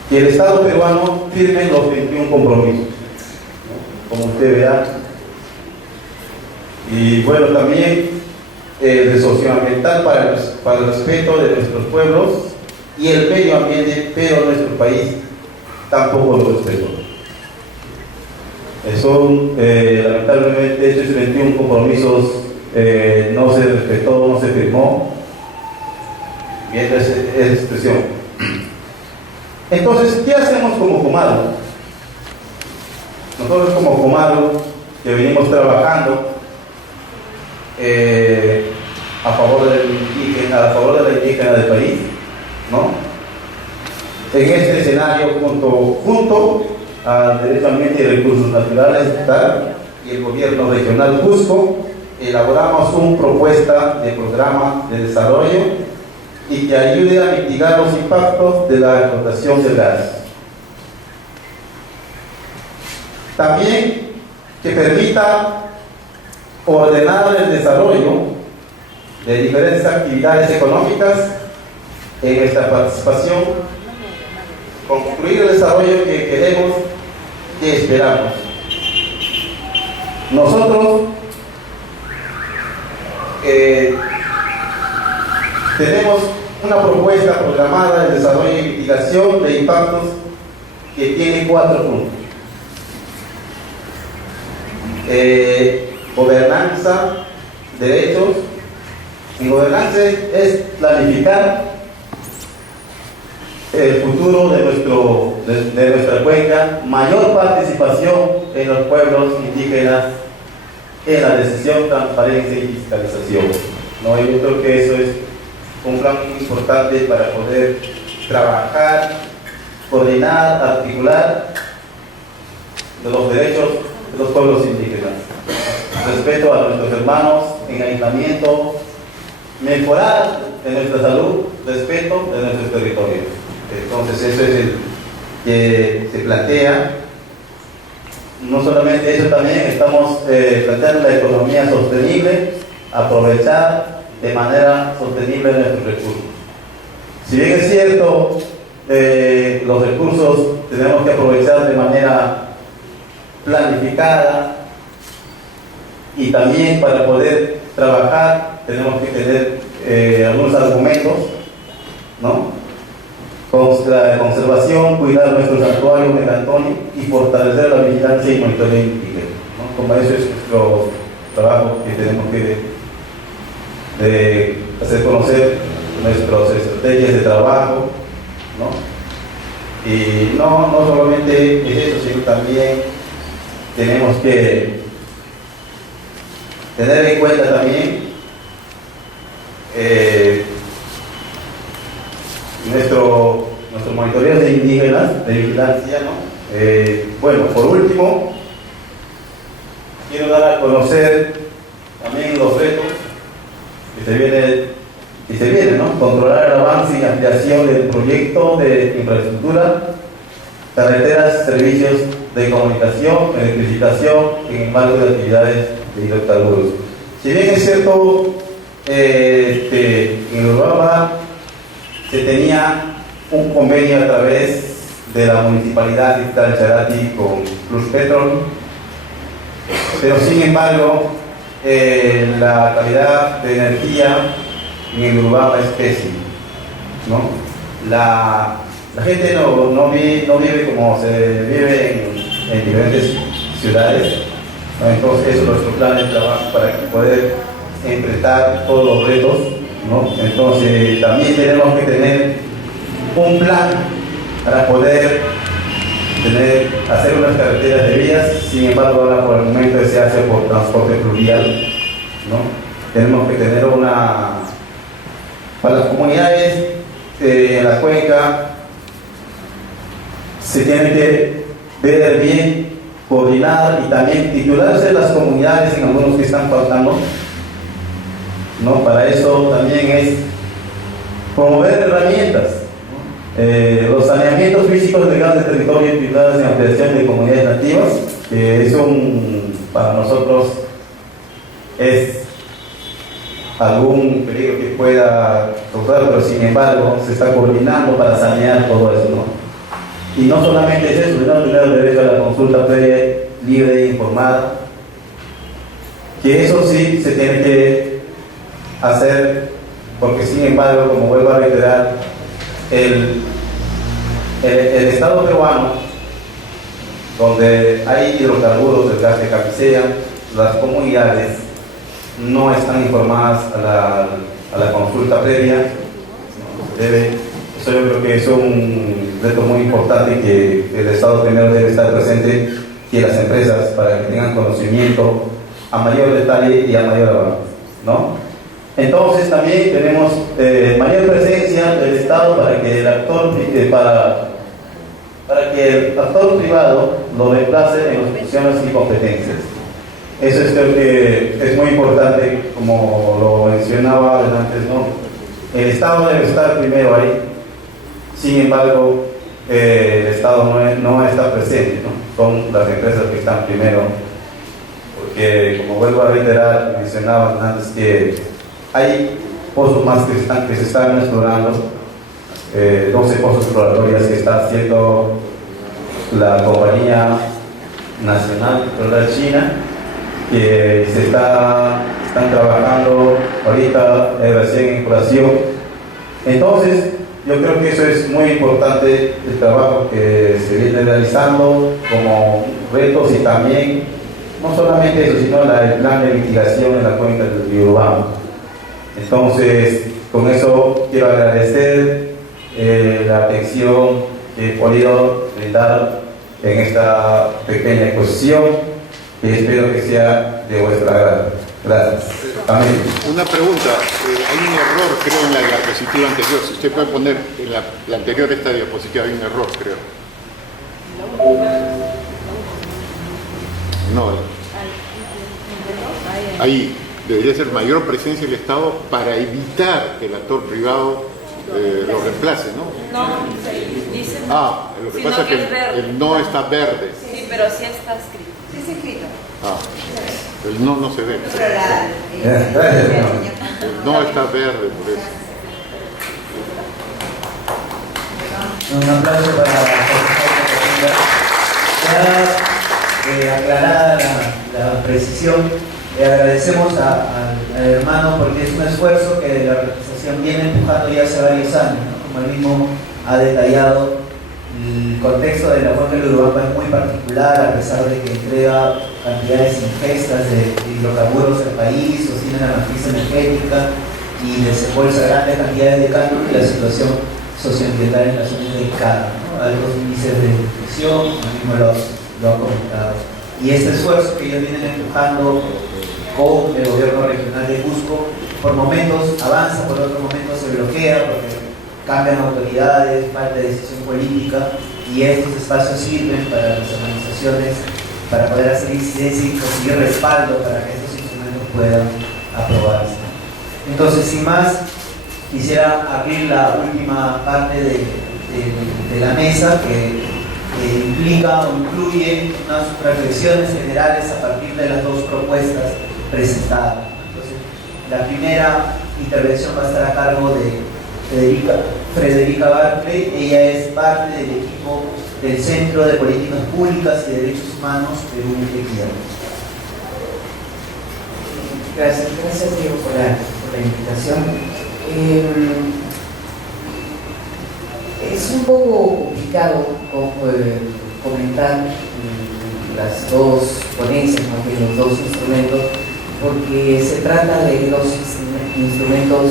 que el Estado peruano firme los 21 compromisos, ¿no? Como usted verá. Y bueno, también de socioambiental para el respeto de nuestros pueblos y el medio ambiente, pero nuestro país tampoco lo respetó. Lamentablemente, esos 21 compromisos no se respetó, no se firmó. Y esa es expresión. Entonces, ¿qué hacemos como Comado? Nosotros como Comado, que venimos trabajando a favor de la indígena del país, ¿no? En este escenario, junto al Derecho al Ambiente y Recursos Naturales y el Gobierno Regional Cusco, elaboramos una propuesta de programa de desarrollo y que ayude a mitigar los impactos de la explotación del gas. También que permita ordenar el desarrollo de diferentes actividades económicas en esta participación, construir el desarrollo que queremos, que esperamos. Nosotros tenemos una propuesta programada de desarrollo y mitigación de impactos que tiene 4 puntos. Gobernanza, derechos. En gobernanza es planificar el futuro de nuestra cuenca, mayor participación en los pueblos indígenas en la decisión, transparencia y fiscalización, ¿no? Yo creo que eso es un plan muy importante para poder trabajar, coordinar, articular de los derechos de los pueblos indígenas, respeto a nuestros hermanos en aislamiento, mejorar de nuestra salud, respeto de nuestros territorios. Entonces eso es el que se plantea. No solamente eso, también estamos planteando la economía sostenible, aprovechar de manera sostenible nuestros recursos. Si bien es cierto, los recursos tenemos que aprovechar de manera planificada, y también para poder trabajar tenemos que tener algunos argumentos, ¿no? La conservación, cuidar nuestros santuarios de Cantoni y fortalecer la vigilancia y monitoreo indígena, ¿no? Como eso es nuestro trabajo que tenemos que hacer conocer nuestras estrategias de trabajo, ¿no? Y no solamente es eso, sino también tenemos que tener en cuenta también nuestro monitoreo de indígenas, de vigilancia, ¿no? Bueno, por último, quiero dar a conocer también los retos que se vienen, ¿no? Controlar el avance y ampliación del proyecto de infraestructura, carreteras, servicios de comunicación, electrificación en el marco de actividades de hidrocarburos. Si bien es cierto, en Urubamba se tenía un convenio a través de la municipalidad de Charati con Pluspetrol, pero sin embargo la calidad de energía en Urubamba es pésima, ¿no? La gente no vive como se vive en diferentes ciudades, ¿no? Entonces eso es nuestro plan de trabajo para poder enfrentar todos los retos, ¿no? Entonces también tenemos que tener un plan para poder hacer unas carreteras de vías. Sin embargo, ahora por el momento se hace por transporte fluvial, ¿no? Tenemos que tener para las comunidades en la cuenca se tiene que ver bien, coordinar y también titularse las comunidades en algunos que están faltando, ¿no? Para eso también es promover herramientas, ¿no? Los saneamientos físicos de gas de territorio y pilares en ampliación de comunidades nativas, que para nosotros es algún peligro que pueda causar, pero sin embargo se está coordinando para sanear todo eso, ¿no? Y no solamente es eso, sino tener el derecho a la consulta previa, libre e informada, que eso sí se tiene que hacer, porque sin embargo, como vuelvo a reiterar, el Estado peruano, donde hay hidrocarburos del gas de Capicea, las comunidades no están informadas a la consulta previa. Eso yo creo que es un reto muy importante que el Estado primero debe estar presente y las empresas para que tengan conocimiento a mayor detalle y a mayor avance, ¿no? Entonces también tenemos mayor presencia del Estado para que el actor privado lo reemplace en las funciones y competencias. Eso creo que es muy importante, como lo mencionaba antes, ¿no? El Estado debe estar primero ahí. Sin embargo, el Estado no está presente, ¿no? Son las empresas que están primero, porque como vuelvo a reiterar, mencionaban antes que hay pozos más que se están explorando, 12 pozos exploratorios que está haciendo la compañía nacional petrolera china, que están trabajando ahorita recién en exploración. Entonces, yo creo que eso es muy importante, el trabajo que se viene realizando como retos, y también, no solamente eso, sino el plan de mitigación en la cuenca del río Urubamba. Entonces, con eso quiero agradecer la atención que he podido brindar en esta pequeña exposición, y espero que sea de vuestra agrado. Gracias. Amén. Una pregunta, hay un error creo en la diapositiva anterior, si usted puede poner en la anterior de esta diapositiva hay un error creo. No, ahí debería ser mayor presencia del Estado para evitar que el actor privado lo reemplace, ¿no? No, dice lo que pasa es que el no está verde. Sí, pero sí está escrito. Sí está escrito. El no se ve. Gracias. El no está verde, por eso. Un aplauso para la aclarada la precisión, agradecemos al hermano porque es un esfuerzo que la organización viene empujando ya hace varios años, ¿no? Como él mismo ha detallado, el contexto de la cuenca del Urubamba es muy particular, a pesar de que entrega cantidades ingestas de hidrocarburos al país, sostiene la matriz energética y desembolsa grandes cantidades de canon, y la situación socioambiental en la zona es delicada, ¿no? Altos índices de nutrición, él mismo lo ha comentado. Y este esfuerzo que ellos vienen empujando con el gobierno regional de Cusco, por momentos avanza, por otros momentos se bloquea, porque cambian autoridades, falta de decisión política, y estos espacios sirven para las organizaciones para poder hacer incidencia y conseguir respaldo para que estos instrumentos puedan aprobarse. Entonces, sin más, quisiera abrir la última parte de la mesa que implica o incluye unas reflexiones generales a partir de las dos propuestas presentadas. Entonces, la primera intervención va a estar a cargo de Frederica Barclay. Ella es parte del equipo del Centro de Políticas Públicas y Derechos Humanos Perú Equidad. Gracias Diego por la invitación. Es un poco complicado comentar las dos ponencias, más bien los dos instrumentos, porque se trata de dos instrumentos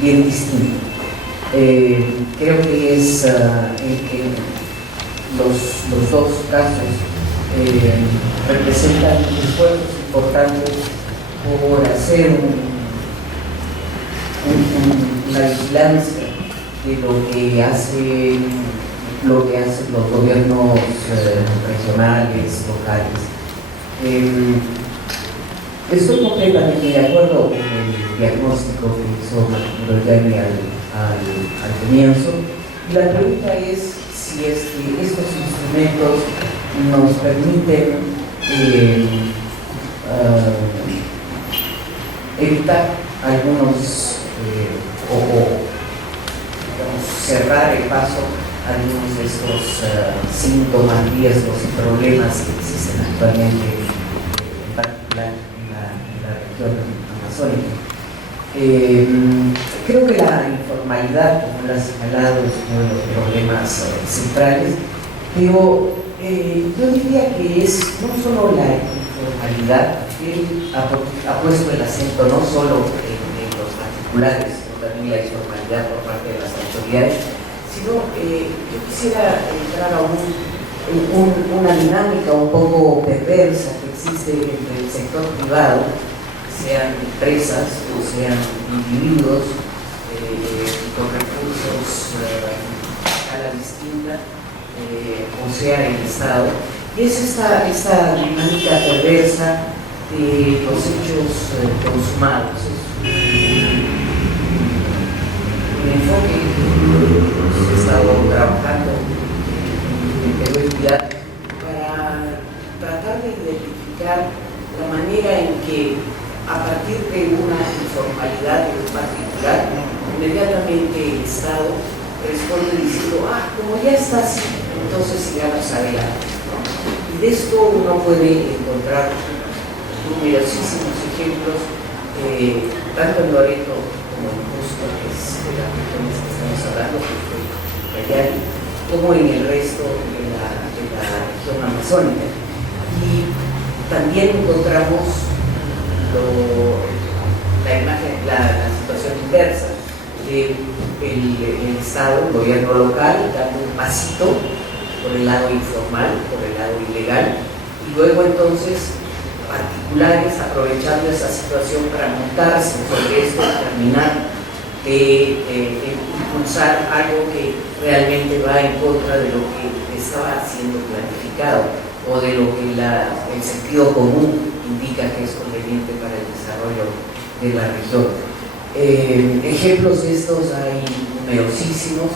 bien distintos. Creo que es que los dos casos representan esfuerzos importantes por hacer una vigilancia de lo que hacen los gobiernos regionales, locales. Estoy completamente de acuerdo con el diagnóstico que hizo Martín Royani al comienzo, y la pregunta es si es que estos instrumentos nos permiten evitar algunos cerrar el paso a algunos de estos síntomas, riesgos y problemas que existen actualmente, en particular en la región amazónica. Creo que la informalidad, como lo ha señalado, es uno de los problemas centrales, pero yo diría que es no solo la informalidad. Él ha puesto el acento no solo en los particulares, sino también la informalidad por parte de las autoridades, sino yo quisiera entrar a una dinámica un poco perversa que existe entre el sector privado, sean empresas o sean individuos con recursos a escala distinta, o sea el Estado, y es esta dinámica perversa de los hechos consumados. Es un enfoque que hemos estado trabajando en Perú Equidad para tratar de identificar la manera en que, a partir de una informalidad en particular, inmediatamente el Estado responde diciendo: como ya está así, entonces sigamos adelante, ¿no? Y de esto uno puede encontrar numerosísimos ejemplos, tanto en Loreto como en Cusco, que es de las regiones que estamos hablando, como en el resto de la región amazónica. Y también encontramos la situación inversa del Estado, el gobierno local, dando un pasito por el lado informal, por el lado ilegal, y luego entonces particulares aprovechando esa situación para montarse sobre esto y terminar de impulsar algo que realmente va en contra de lo que estaba siendo planificado o de lo que el sentido común indica que es conveniente para el desarrollo de la región. Ejemplos de estos hay numerosísimos,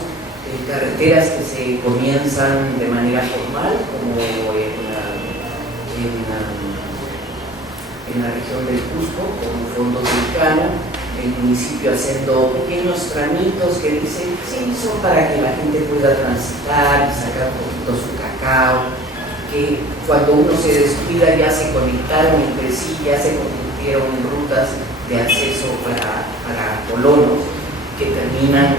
carreteras que se comienzan de manera formal, como en la región del Cusco, con fondos del CANA, el municipio haciendo pequeños tramitos que dicen, sí, son para que la gente pueda transitar y sacar un poquito su cacao, que cuando uno se descuida ya se conectaron entre sí, ya se convirtieron en rutas de acceso para colonos que terminan,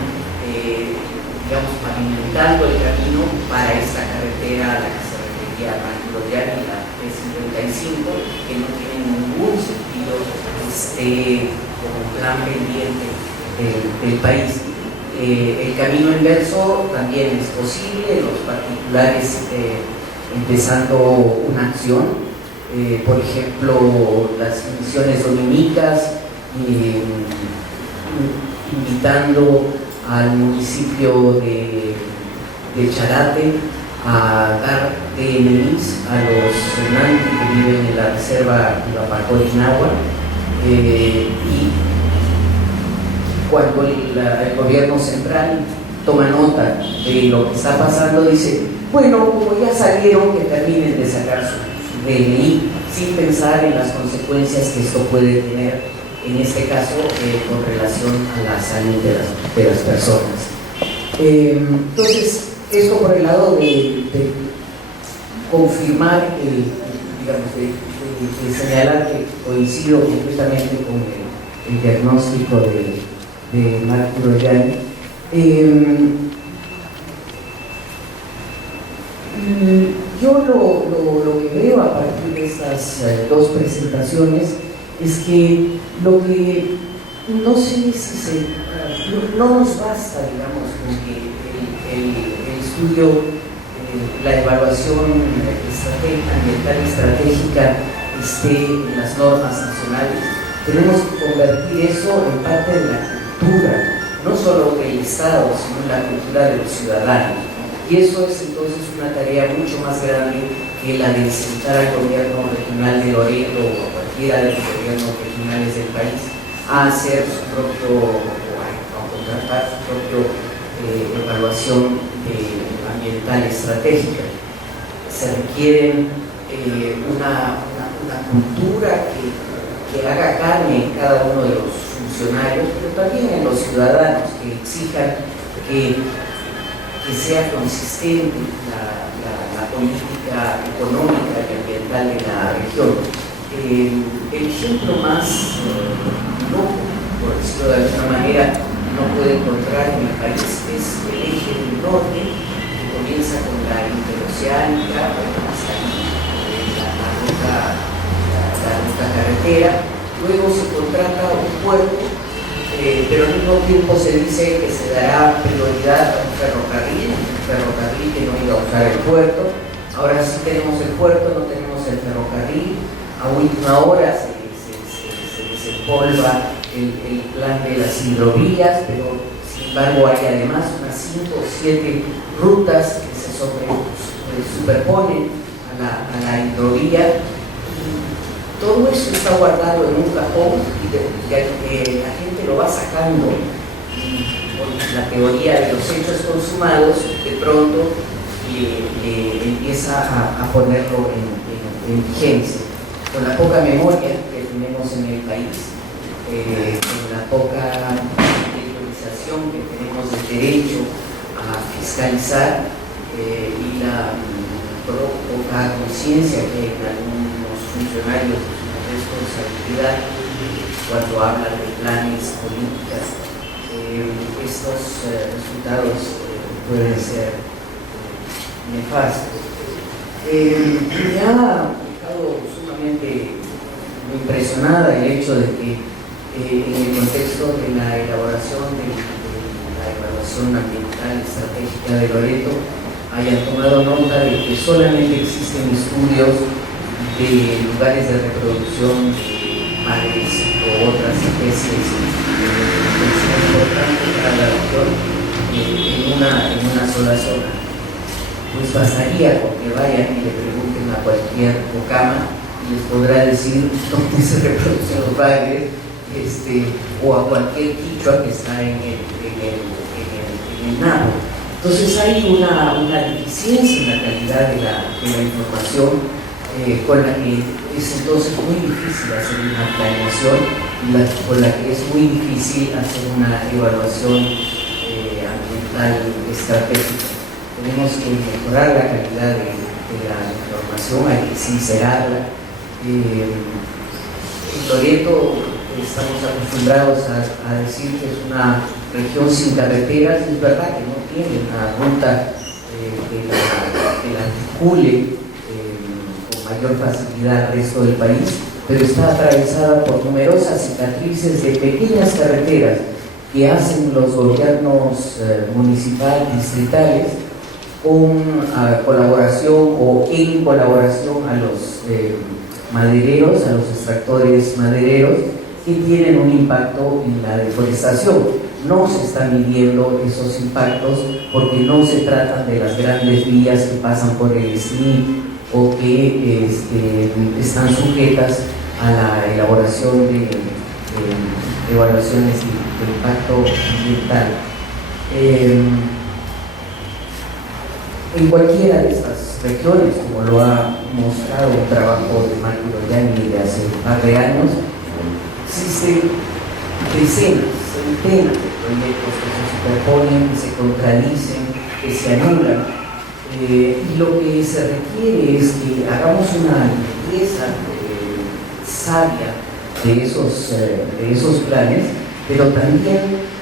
digamos, pavimentando el camino para esta carretera a la que se refería Marco Llano y la P55, que no tiene ningún sentido como plan pendiente del país. El camino inverso también es posible, los particulares empezando una acción, por ejemplo, las misiones dominicas, invitando al municipio de Charate a dar DNIs a los renantes que viven en la reserva Ibapacorinagua, y cuando el gobierno central toma nota de lo que está pasando, dice, bueno, como ya salieron, que terminen de sacar su DNI, sin pensar en las consecuencias que esto puede tener, en este caso, con relación a la salud de las personas. Entonces, esto por el lado de confirmar, digamos, de señalar que coincido completamente con el diagnóstico de Marco Llano. Yo lo que veo a partir de estas dos presentaciones es que lo que no sé si no nos basta, digamos, con que el estudio, la evaluación ambiental estratégica esté en las normas nacionales. Tenemos que convertir eso en parte de la cultura, no solo del Estado, sino en la cultura de los ciudadanos. Y eso es entonces una tarea mucho más grande que la de sentar al gobierno regional de Loreto o a cualquiera de los gobiernos regionales del país a hacer su propio, a contratar su propia evaluación ambiental estratégica. Se requiere una cultura que haga carne en cada uno de los funcionarios, pero también en los ciudadanos, que exijan que sea consistente la política económica y ambiental de la región. El ejemplo más loco, por decirlo de alguna manera, no puede encontrar en el país es el eje del norte, que comienza con la interoceánica, hasta la ruta carretera, luego se contrata un puerto, pero al mismo tiempo se dice que se dará prioridad a un ferrocarril que no iba a usar el puerto. Ahora sí tenemos el puerto, no tenemos el ferrocarril. A última hora se desempolva el plan de las hidrovías, pero sin embargo hay además unas 5 o 7 rutas que se superponen a la hidrovía. Todo eso está guardado en un cajón y la gente lo va sacando, y con la teoría de los hechos consumados de pronto empieza a ponerlo en vigencia. Con la poca memoria que tenemos en el país, con la poca interiorización que tenemos del derecho a fiscalizar, y la poca conciencia que hay en algunos funcionarios de su responsabilidad cuando hablan de planes, políticas, estos resultados pueden ser nefastos. Me ha dejado sumamente impresionada el hecho de que en el contexto de la elaboración de la evaluación ambiental estratégica de Loreto hayan tomado nota de que solamente existen estudios de lugares de reproducción de aves o otras especies importantes para la región en una sola zona. Pues bastaría con que vayan y le pregunten a cualquier Ocama y les podrá decir dónde se reproducen los bagres, o a cualquier quichua que está en el Napo. Entonces hay una deficiencia en la calidad de la información, con la que es entonces muy difícil hacer una planeación y con la que es muy difícil hacer una evaluación ambiental estratégica. Tenemos que mejorar la calidad de la información información, hay que sincerarla. En Loreto estamos acostumbrados a decir que es una región sin carreteras, y es verdad que no tiene una ruta que la articule con mayor facilidad al resto del país, pero está atravesada por numerosas cicatrices de pequeñas carreteras que hacen los gobiernos municipales, distritales, con colaboración o en colaboración a los madereros, a los extractores madereros, que tienen un impacto en la deforestación. No se están midiendo esos impactos porque no se tratan de las grandes vías que pasan por el SNI o que están sujetas a la elaboración de evaluaciones de impacto ambiental. En cualquiera de estas regiones, como lo ha mostrado un trabajo de Marco Loyani de hace un par de años, existen decenas, centenas de proyectos que se superponen, que se contradicen, que se anulan, y lo que se requiere es que hagamos una limpieza sabia de esos planes, pero también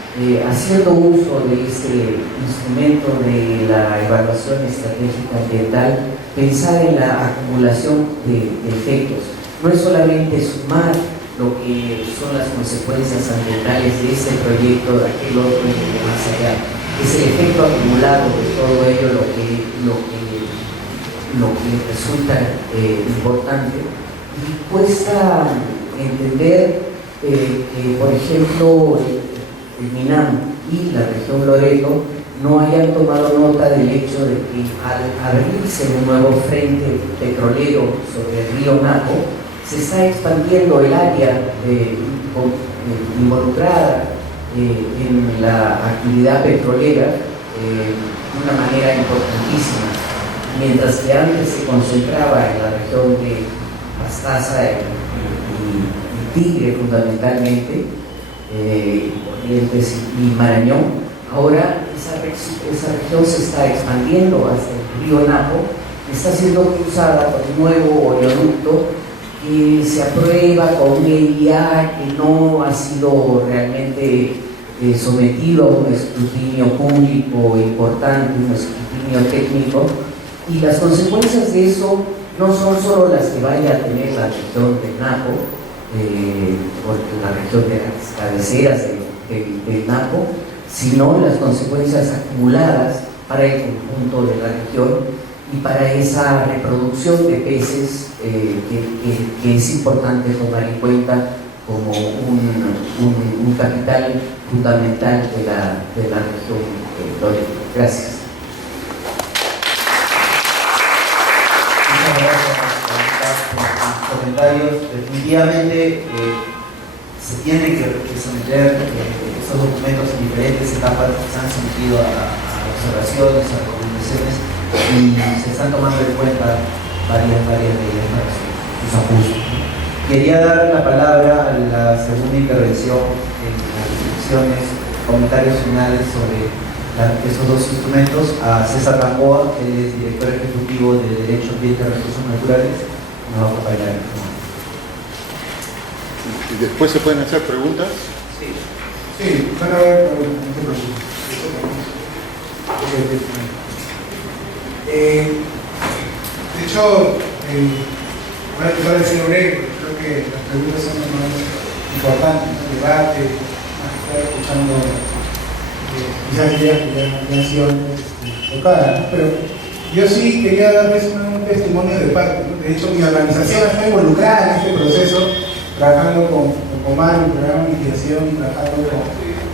haciendo uso de este instrumento de la evaluación estratégica ambiental, pensar en la acumulación de efectos. No es solamente sumar lo que son las consecuencias ambientales de este proyecto, de aquel otro y de más allá. Es el efecto acumulado de todo ello lo que resulta importante. Y cuesta entender que, por ejemplo, el MINAM y la región Loreto no hayan tomado nota del hecho de que al abrirse un nuevo frente petrolero sobre el río Napo, se está expandiendo el área involucrada en la actividad petrolera de una manera importantísima. Mientras que antes se concentraba en la región de Pastaza y Tigre fundamentalmente, Corrientes y Marañón, ahora esa región se está expandiendo hasta el río Napo, está siendo cruzada por un nuevo oleoducto que se aprueba con un EIA que no ha sido realmente sometido a un escrutinio público importante, un escrutinio técnico, y las consecuencias de eso no son solo las que vaya a tener la región de Napo, porque la región de las cabeceras de Napo, sino las consecuencias acumuladas para el conjunto de la región y para esa reproducción de peces que es importante tomar en cuenta como un capital fundamental de la región Loreto. Gracias. Muchas gracias por sus comentarios. Definitivamente se tienen que someter esos documentos en diferentes etapas que se han sometido a observaciones, a recomendaciones, y se están tomando en cuenta varias de ellas para sus ajustes. Quería dar la palabra a la segunda intervención en las reflexiones, comentarios finales sobre esos dos instrumentos a César Gamboa, que es director ejecutivo de Derecho Ambiente y Recursos Naturales, que nos va a acompañar. ¿Y después se pueden hacer preguntas? Sí, van a ver, no te preocupes. De hecho, voy a empezar a decir breve, porque creo que las preguntas son lo más importantes, el debate, más que estar escuchando quizás ideas que ya han sido tocadas, ¿no? Pero yo sí quería darles un testimonio de parte, ¿no? De hecho, mi organización está involucrada en este proceso, trabajando con Comar, el programa de mitigación, y trabajando con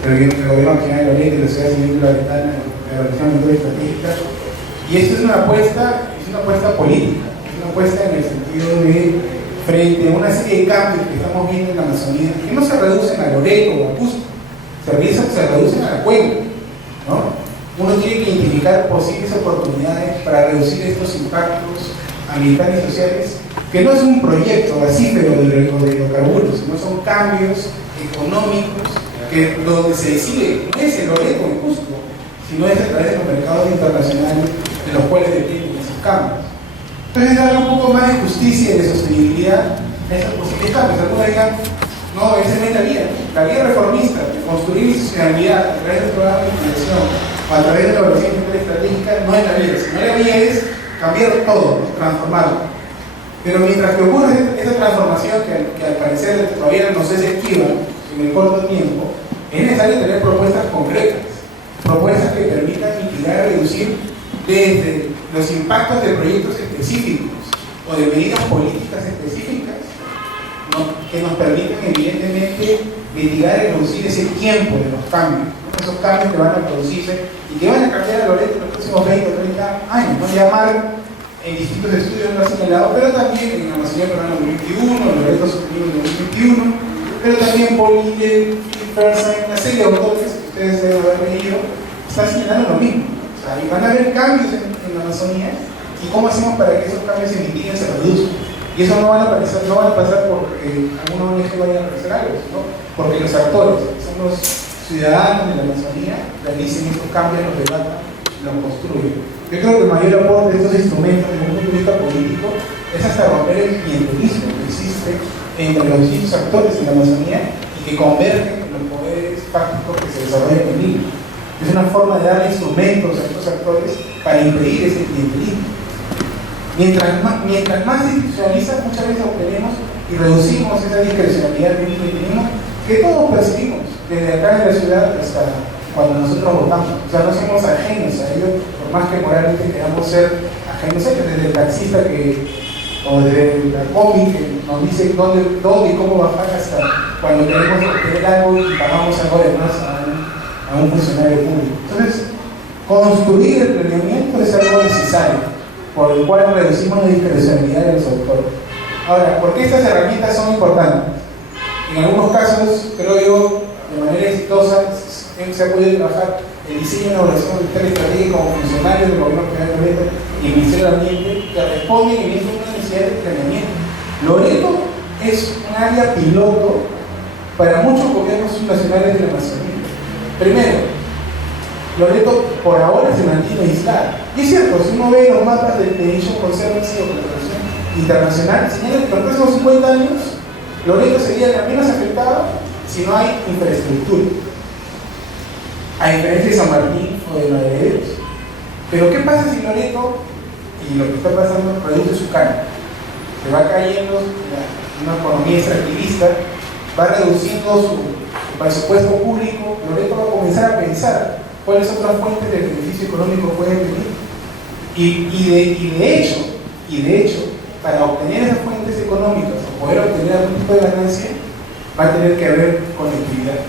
el gobierno regional de Loreto y la sociedad civil loretana, la evaluación ambiental estratégica. Y esto es una apuesta política, es una apuesta en el sentido de, frente a una serie de cambios que estamos viendo en la Amazonía, que no se reducen a Loreto o a Cusco, se reducen a la cuenca, ¿no? Uno tiene que identificar posibles oportunidades para reducir estos impactos ambientales y sociales, que no es un proyecto así, pero de hidrocarburos, sino son cambios económicos que donde se decide no es el Loreto o el Cusco, sino es a través de los mercados internacionales de los cuales dependen esos cambios. Entonces, darle un poco más de justicia y de sostenibilidad a estos posibles cambios. Algunos digan, no, esa no es la vía reformista, de construir institucionalidad a través del programa de investigación o a través de la evaluación estratégica, no es la vía, sino la vía es cambiar todo, transformarlo. Pero mientras que ocurre esa transformación que al parecer todavía no se esquiva en el corto tiempo, es necesario tener propuestas concretas, propuestas que permitan mitigar, reducir desde los impactos de proyectos específicos o de medidas políticas específicas, ¿no?, que nos permitan evidentemente mitigar y reducir ese tiempo de los cambios, ¿no?, esos cambios que van a producirse y que van a cambiar a lo largo de los próximos 20 o 30 años, ¿no? Llamar en distintos estudios lo han señalado, pero también en la Amazonía Peruana 2021, los retos sostenibles de 2021, pero también Bolívar, Fersen, una serie de autores que ustedes deben haber leído, están señalando lo mismo. O sea, y van a haber cambios en la Amazonía, y cómo hacemos para que esos cambios se mitiguen, se reduzcan. Y eso no van a pasar porque algunos ONG vayan a aparecer algo, ¿no? Porque los actores, que son los ciudadanos de la Amazonía, realicen estos cambios, los debatan, los construyen. Yo creo que el mayor aporte de estos instrumentos desde un punto de vista político es hasta romper el clientelismo que existe entre los distintos actores en la Amazonía y que convergen en los poderes fácticos que se desarrollan en Lima. Es una forma de darle instrumentos a estos actores para impedir ese clientelismo. Mientras más se institucionaliza, muchas veces obtenemos y reducimos esa discrecionalidad que todos percibimos desde acá en la ciudad hasta cuando nosotros votamos. O sea, no somos ajenos a ellos, por más que moralmente queramos ser ajenos a ellos, desde el taxista o desde la combi que nos dice dónde y cómo bajar, hasta cuando queremos obtener algo y pagamos algo de más a un funcionario público. Entonces, construir el planeamiento es algo necesario, por el cual reducimos la discrecionalidad de los autores. Ahora, ¿por qué estas herramientas son importantes? En algunos casos, creo yo, de manera exitosa, se ha podido trabajar el diseño y elaboración del plan estratégico como funcionarios del gobierno federal de Loreto y el Ministerio del Ambiente, que responden y vienen una necesidad de planeamiento. Loreto es un área piloto para muchos gobiernos subnacionales de la Amazonía. Primero, Loreto por ahora se mantiene aislada. Y es cierto, si uno ve los mapas del Nation Conservancy o de la Federación Internacional, señalan que en los próximos 50 años Loreto sería la menos afectada si no hay infraestructura. A diferencia de San Martín o de Madrid. Pero ¿qué pasa si Loreto, y lo que está pasando, reduce su carga? Se va cayendo una economía extractivista, va reduciendo su presupuesto público. Loreto va a comenzar a pensar cuáles otras fuentes de beneficio económico pueden venir. Y de hecho, para obtener esas fuentes económicas o poder obtener algún tipo de ganancia, va a tener que haber conectividad.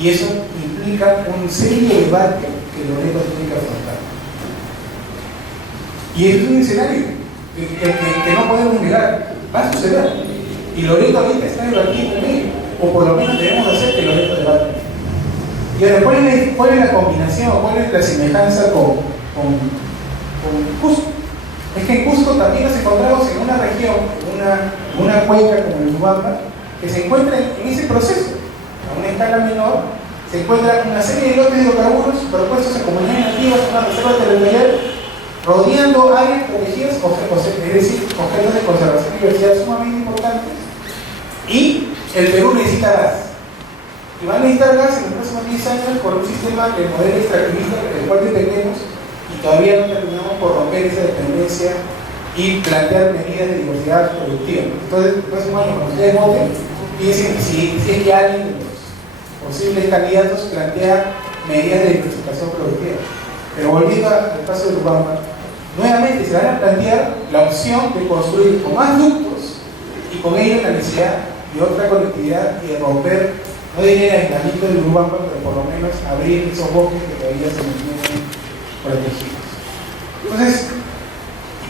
Y eso implica un serio debate que Loreto tiene que afrontar. Y eso es un escenario que no podemos negar, va a suceder. Y Loreto ahorita está debatiendo en ello, o por lo menos debemos hacer que Loreto debate. Y ahora, ¿cuál es la combinación, cuál es la semejanza con Cusco? Es que en Cusco también nos encontramos en una región, una cuenca como el Urubamba, que se encuentra en ese proceso. A una escala menor, se encuentra una serie de lotes de hidrocarburos superpuestos en comunidades nativas, una reserva territorial, rodeando áreas protegidas, es decir, objetos de conservación y diversidad sumamente importantes. Y el Perú necesita gas. Y van a necesitar gas en los próximos 10 años por un sistema de modelo extractivista del cual dependemos y todavía no terminamos por romper esa dependencia y plantear medidas de diversidad productiva. Entonces, el próximo año, cuando ustedes voten, piensen si es que alguien de los posibles candidatos plantea medidas de diversificación productiva. Pero volviendo al caso de Urubamba, nuevamente se van a plantear la opción de construir con más ductos y con ello la necesidad de otra conectividad y de romper, no diría el aislamiento de Urubamba, pero por lo menos abrir esos bosques que todavía se mantienen protegidos. Entonces,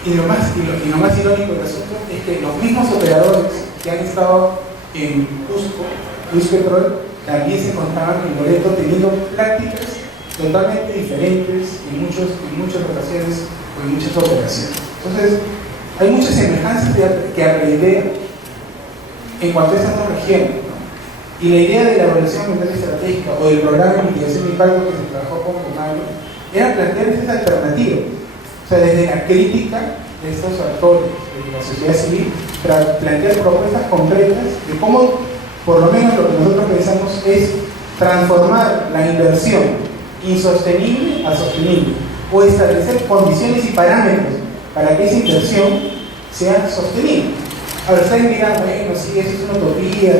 y lo más irónico del asunto es que los mismos operadores que han estado en Cusco, Petrol, también se encontraban en Loreto teniendo prácticas totalmente diferentes en muchas ocasiones o en muchas operaciones. Entonces, hay muchas semejanzas que aprender en cuanto a estas dos regiones, ¿no? Y la idea de la evaluación ambiental estratégica o del programa de mitigación de impacto que se trabajó con Comayo era plantear estas alternativas. O sea, desde la crítica de estos actores de la sociedad civil para plantear propuestas concretas de cómo, por lo menos lo que nosotros pensamos es transformar la inversión insostenible a sostenible, o establecer condiciones y parámetros para que esa inversión sea sostenible. Ahora ustedes dirán, bueno, sí, eso es una utopía,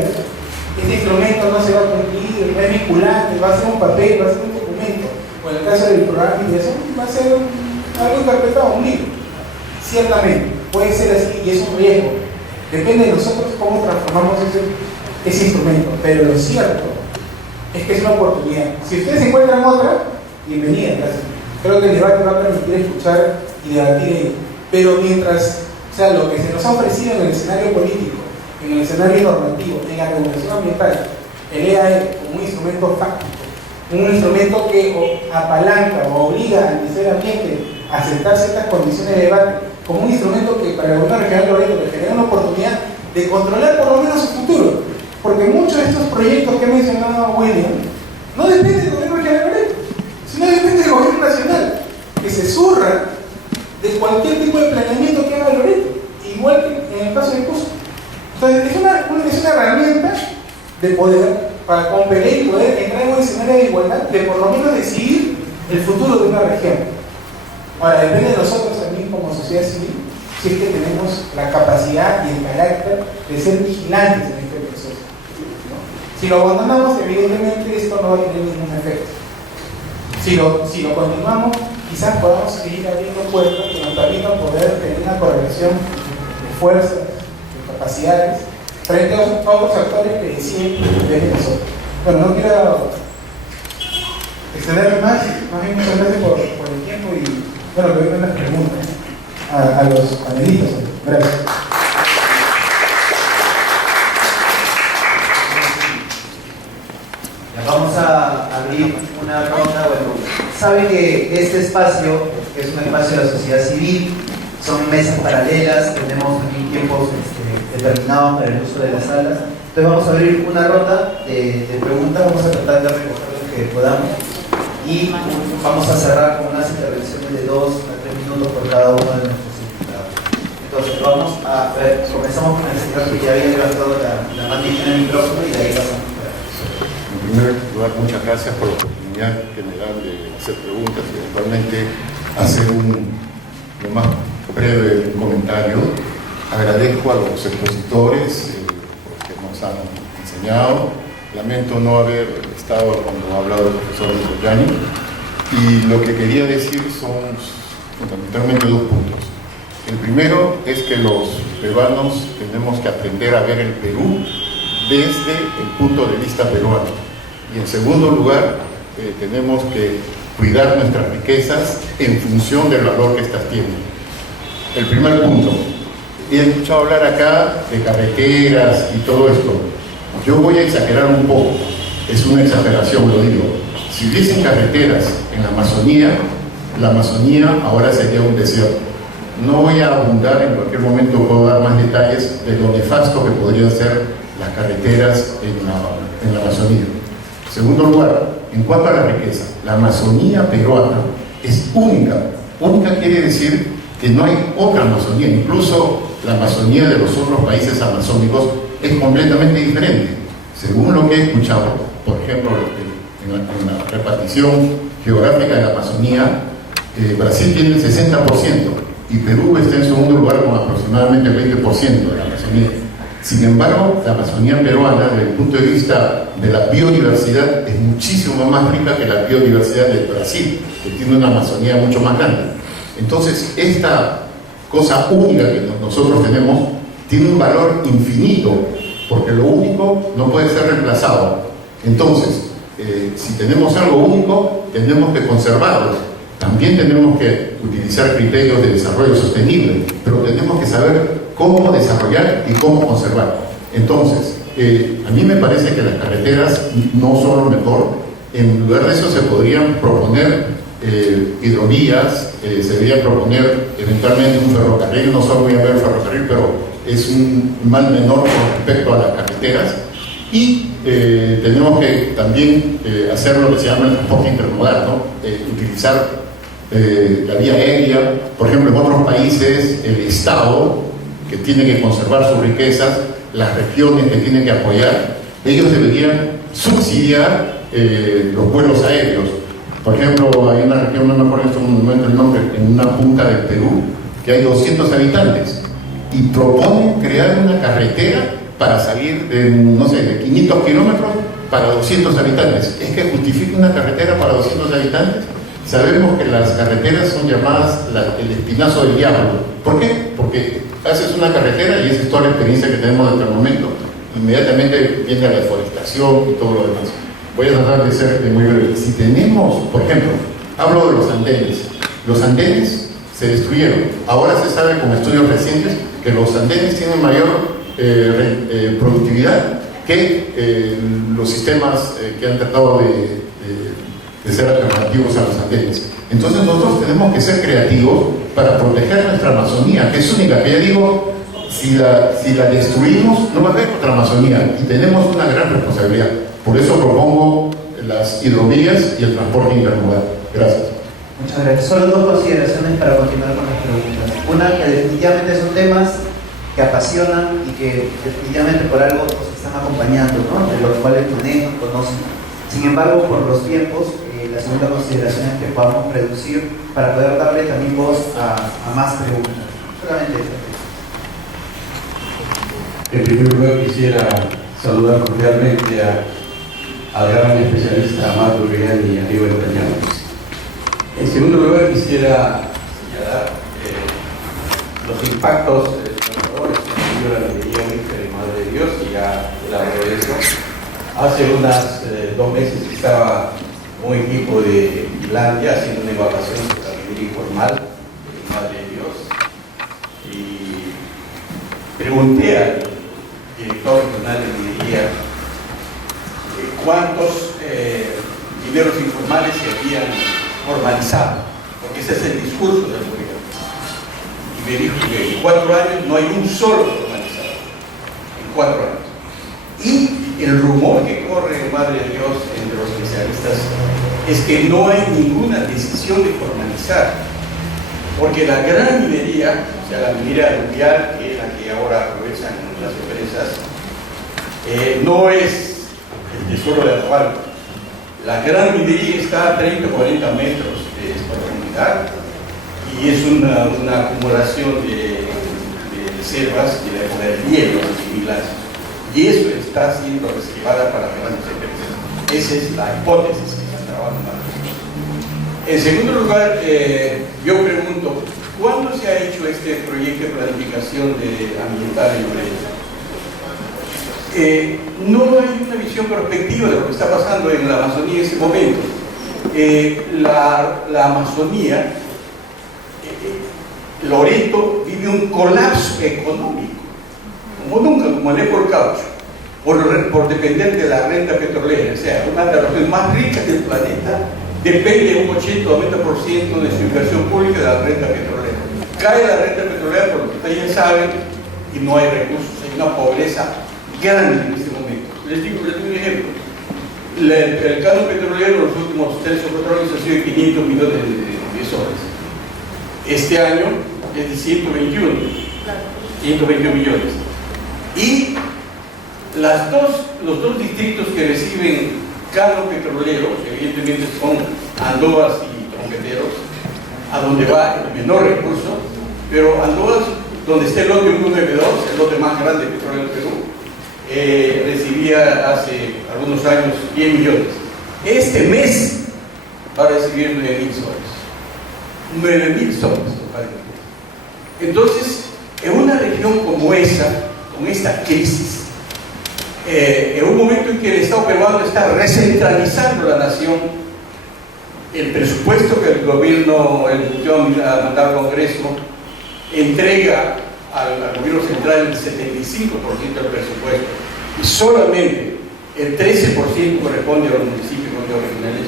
este instrumento no se va a cumplir, no es vinculante, va a ser un papel, va a ser un documento, o en el caso del programa de inversión va a ser algo interpretado, un libro. Ciertamente, puede ser así y es un riesgo. Depende de nosotros cómo transformamos ese instrumento, pero lo cierto es que es una oportunidad. Si ustedes encuentran otra, bienvenida. Creo que el debate va a permitir escuchar y debatir, pero mientras, o sea, lo que se nos ha ofrecido en el escenario político, en el escenario normativo, en la regulación ambiental, el EAE como un instrumento fáctico, un instrumento que apalanca o obliga al Ministerio de Ambiente a aceptar ciertas condiciones de debate, como un instrumento que para el gobierno regional de Loreto le genera una oportunidad de controlar por lo menos su futuro, porque muchos de estos proyectos que ha mencionado William no dependen del gobierno regional de Loreto, sino dependen del gobierno nacional, que se zurra de cualquier tipo de planeamiento que haga Loreto, igual que en el caso de Cusco. Entonces es una herramienta de poder para competir y poder entrar en un escenario de igualdad, de por lo menos decidir el futuro de una región. Ahora, depende de nosotros también como sociedad civil, si es que tenemos la capacidad y el carácter de ser vigilantes en este proceso, ¿no? Si lo abandonamos, evidentemente esto no va a tener ningún efecto. Si lo continuamos, quizás podamos seguir abriendo puertas que nos permitan poder tener una correlación de fuerzas, de capacidades, frente a otros actores que deciden desde nosotros. Bueno, no quiero extenderme más bien muchas gracias por el tiempo y bueno, que vengan las preguntas a los panelistas. Gracias. Vamos a abrir una ronda. Bueno, saben que este espacio, que es un espacio de la sociedad civil, son mesas paralelas, tenemos aquí tiempos determinados para el uso de las salas. Entonces vamos a abrir una ronda de preguntas, vamos a tratar de recoger lo que podamos y vamos a cerrar con unas intervenciones de 2 a 3 minutos por cada uno de nuestros invitados. Entonces vamos a ver, comenzamos con el señor que ya había levantado la manita en el micrófono y de ahí pasamos. En primer lugar, muchas gracias por la oportunidad que me dan de hacer preguntas y eventualmente hacer lo más breve comentario. Agradezco a los expositores porque nos han enseñado. Lamento no haber estado cuando ha hablado el profesor Zoyani. Y lo que quería decir son fundamentalmente 2 puntos. El primero es que los peruanos tenemos que aprender a ver el Perú desde el punto de vista peruano. Y en segundo lugar, tenemos que cuidar nuestras riquezas en función del valor que estas tienen. El primer punto. He escuchado hablar acá de carreteras y todo esto. Yo voy a exagerar un poco, es una exageración, lo digo. Si hubiesen carreteras en la Amazonía ahora sería un desierto. No voy a abundar, en cualquier momento puedo dar más detalles de lo nefasto que podrían ser las carreteras en la Amazonía. Segundo lugar, en cuanto a la riqueza, la Amazonía peruana es única. Única quiere decir que no hay otra Amazonía, incluso la Amazonía de los otros países amazónicos es completamente diferente. Según lo que he escuchado, por ejemplo, en la repartición geográfica de la Amazonía, Brasil tiene el 60% y Perú está en segundo lugar con aproximadamente el 20% de la Amazonía. Sin embargo, la Amazonía peruana, desde el punto de vista de la biodiversidad, es muchísimo más rica que la biodiversidad de Brasil, que tiene una Amazonía mucho más grande. Entonces, esta cosa única que nosotros tenemos tiene un valor infinito, porque lo único no puede ser reemplazado. Entonces, si tenemos algo único, tenemos que conservarlo. También tenemos que utilizar criterios de desarrollo sostenible, pero tenemos que saber cómo desarrollar y cómo conservar. Entonces, a mí me parece que las carreteras no son lo mejor. En lugar de eso se podrían proponer hidrovías, se debería proponer eventualmente un ferrocarril. No solo voy a ver el ferrocarril, pero es un mal menor con respecto a las carreteras. Y tenemos que también hacer lo que se llama el transporte intermodal, ¿no? Utilizar la vía aérea. Por ejemplo, en otros países, el Estado, que tiene que conservar sus riquezas, las regiones que tienen que apoyar, ellos deberían subsidiar los vuelos aéreos. Por ejemplo, hay una región, no me acuerdo en este momento el nombre, en una punta del Perú, que hay 200 habitantes, y proponen crear una carretera para salir de, no sé, de 500 kilómetros para 200 habitantes. ¿Es que justifica una carretera para 200 habitantes? Sabemos que las carreteras son llamadas el espinazo del diablo. ¿Por qué? Porque haces una carretera, y esa es toda la experiencia que tenemos hasta el momento, inmediatamente viene la deforestación y todo lo demás. Voy a tratar de ser muy breve. Si tenemos, por ejemplo, hablo de los andenes. Los andenes se destruyeron. Ahora se sabe con estudios recientes que los andenes tienen mayor productividad que los sistemas que han tratado de ser alternativos a los andenes. Entonces nosotros tenemos que ser creativos para proteger nuestra Amazonía, que es única. Que ya digo, si la destruimos, no va a haber otra Amazonía, y tenemos una gran responsabilidad. Por eso propongo las hidrovías y el transporte intermodal. Gracias. Muchas gracias. Solo dos consideraciones para continuar con las preguntas. Una, que definitivamente son temas que apasionan y que definitivamente por algo nos están acompañando, ¿no? De los cuales manejan, conocen. Sin embargo, por los tiempos, la segunda consideración es que podamos reducir para poder darle también voz a más preguntas. Solamente eso. En primer lugar, quisiera saludar cordialmente al gran especialista Amado Real y Aníbal Tañón. En segundo lugar, quisiera señalar los impactos transformadores que ha tenido la minería Huíncar y Madre de Dios, y ya elaboré de eso. Hace unas 2 meses estaba un equipo de Finlandia haciendo una evaluación sobre la minería informal de Madre de Dios, y pregunté al director regional de minería cuántos mineros informales se habían formalizado, porque ese es el discurso del gobierno. Y me dijo que en 4 años no hay un solo formalizado. En 4 años. Y el rumor que corre, Madre de Dios, entre los especialistas, es que no hay ninguna decisión de formalizar, porque la gran minería, o sea, la minería aluvial, que es la que ahora aprovechan las empresas, no es el tesoro de asfalto. La gran minería está a 30 o 40 metros de profundidad, y es una acumulación de reservas de la época del hielo, de 1000 años. Y eso está siendo reservada para grandes empresas. Esa es la hipótesis que están trabajando. En segundo lugar, yo pregunto, ¿cuándo se ha hecho este proyecto de planificación ambiental en Loreto? No hay una visión prospectiva de lo que está pasando en la Amazonía en este momento. La Amazonía, Loreto vive un colapso económico, como nunca, como en el caucho, por depender de la renta petrolera. O sea, una de las regiones más ricas del planeta depende un 80 o 90% de su inversión pública de la renta petrolera. Cae la renta petrolera, por lo que ustedes ya saben, y no hay recursos, hay una pobreza grande en este momento. Les digo un ejemplo. El canon petrolero en los últimos 3 o 4 años ha sido de 500 millones de soles. Este año es de 121 millones. Y los dos distritos que reciben canon petrolero, evidentemente son Andovas y Trompeteros, a donde va el menor recurso, pero Andovas, donde está el lote 192, el lote más grande de petróleo del Perú, recibía hace algunos años 10 millones. Este mes va a recibir 9.000 soles. 9.000 soles. Entonces, en una región como esa, con esta crisis, en un momento en que el Estado peruano está recentralizando la nación, el presupuesto que el gobierno, el Ejecutivo ha mandado al Congreso, entrega al gobierno central el 75% del presupuesto, y solamente el 13% corresponde a los municipios y gobiernos regionales.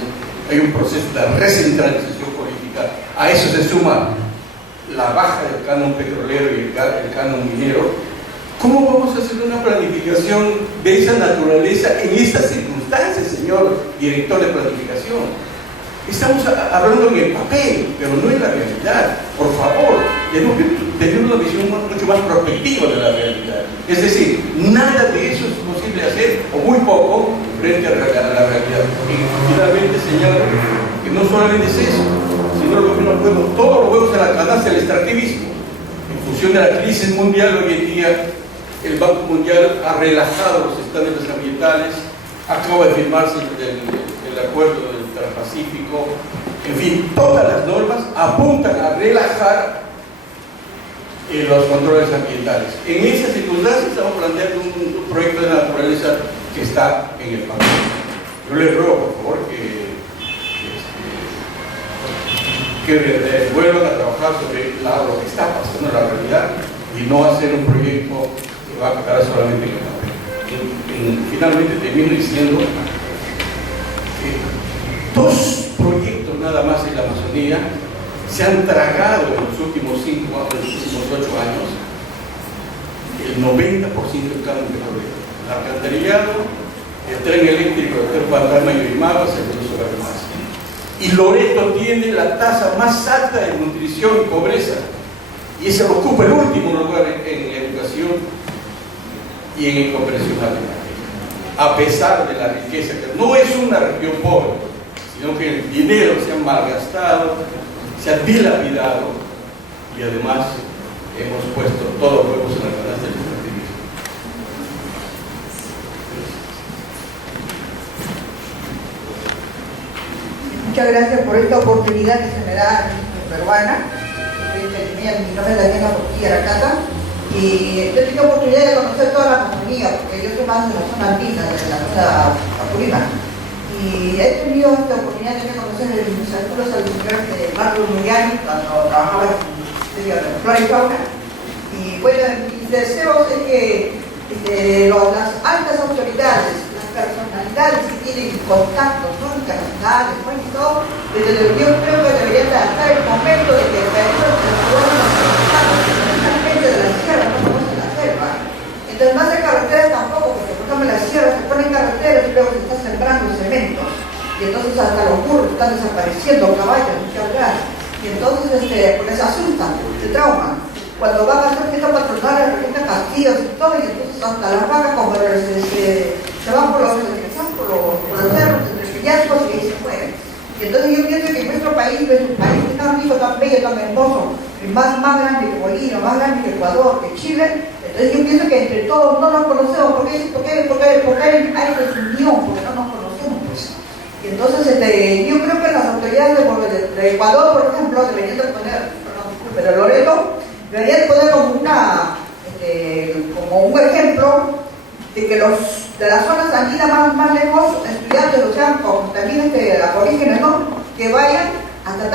Hay un proceso de recentralización política. A eso se suma la baja del canon petrolero y el canon minero. ¿Cómo vamos a hacer una planificación de esa naturaleza en estas circunstancias, señor director de planificación? Estamos hablando en el papel, pero no en la realidad. Por favor, tenemos que tener una visión mucho más prospectiva de la realidad. Es decir, nada de eso es posible hacer, o muy poco, frente a la realidad. Y finalmente señalo que no solamente es eso, sino los juegos, todos los juegos de la canasta del extractivismo. En función de la crisis mundial, hoy en día el Banco Mundial ha relajado los estándares ambientales, acaba de firmarse el acuerdo del Transpacífico, en fin, todas las normas apuntan a relajar los controles ambientales. En esas circunstancias estamos planteando un proyecto de naturaleza que está en el papel. Yo les ruego, por favor, que vuelvan a trabajar sobre lo que está pasando en la realidad y no hacer un proyecto que va a quedar solamente en el papel. Finalmente termino diciendo que 2 proyectos nada más en la Amazonía se han tragado en los últimos 8 años el 90% del cambio de proyectos. El alcantarillado, el tren eléctrico del Pantalma y Urimaba, se puso a ver más. Y Loreto tiene la tasa más alta de nutrición y pobreza, y ese ocupa el último lugar en educación y en cooperación alimentaria, a pesar de la riqueza, que no es una región pobre, sino que el dinero se ha malgastado, se ha dilapidado, y además hemos puesto todos los huevos en la canasta del extractivismo. Muchas gracias por esta oportunidad que se me da en peruana. Mi nombre es Daniela Portilla Aracata y yo he tenido oportunidad de conocer toda la Amazonía, porque yo soy más de la zona andina, de la zona Apurímac. Y he tenido esta oportunidad de conocer los artículos audiovisuales de Marco Muriani cuando trabajaba en Flora y Fauna. Y bueno, mis deseos es que las altas autoridades, las personalidades que tienen contactos, ¿no?, internacionales, y todo, yo creo que deberían adaptar el momento de que el país especialmente de la sierra, no conocen la selva. Entonces no hace carreteras tampoco, porque por ejemplo en la sierra se ponen carreteras y luego se está sembrando cementos. Y entonces hasta los burros están desapareciendo, caballos, muchas gracias. Y entonces pues se asustan, se trauman. Cuando van a hacer fiesta patronal, representan castillos y todo, y entonces hasta las vacas como se van por los cerros, entre peñascos y ahí se mueren. Y entonces yo pienso que nuestro país es un país tan rico, tan bello, tan hermoso, más grande que Bolivia, más grande que Ecuador, que Chile. Entonces yo pienso que entre todos no nos conocemos, porque hay desunión, porque no nos conocemos. Pues. Y entonces yo creo que las autoridades de Ecuador, por ejemplo, deberían de poner, pero Loreto, deberían poner como un ejemplo de que de las zonas andinas más lejos, estudiantes, o sea, también aborígenes, ¿no?, que vayan hasta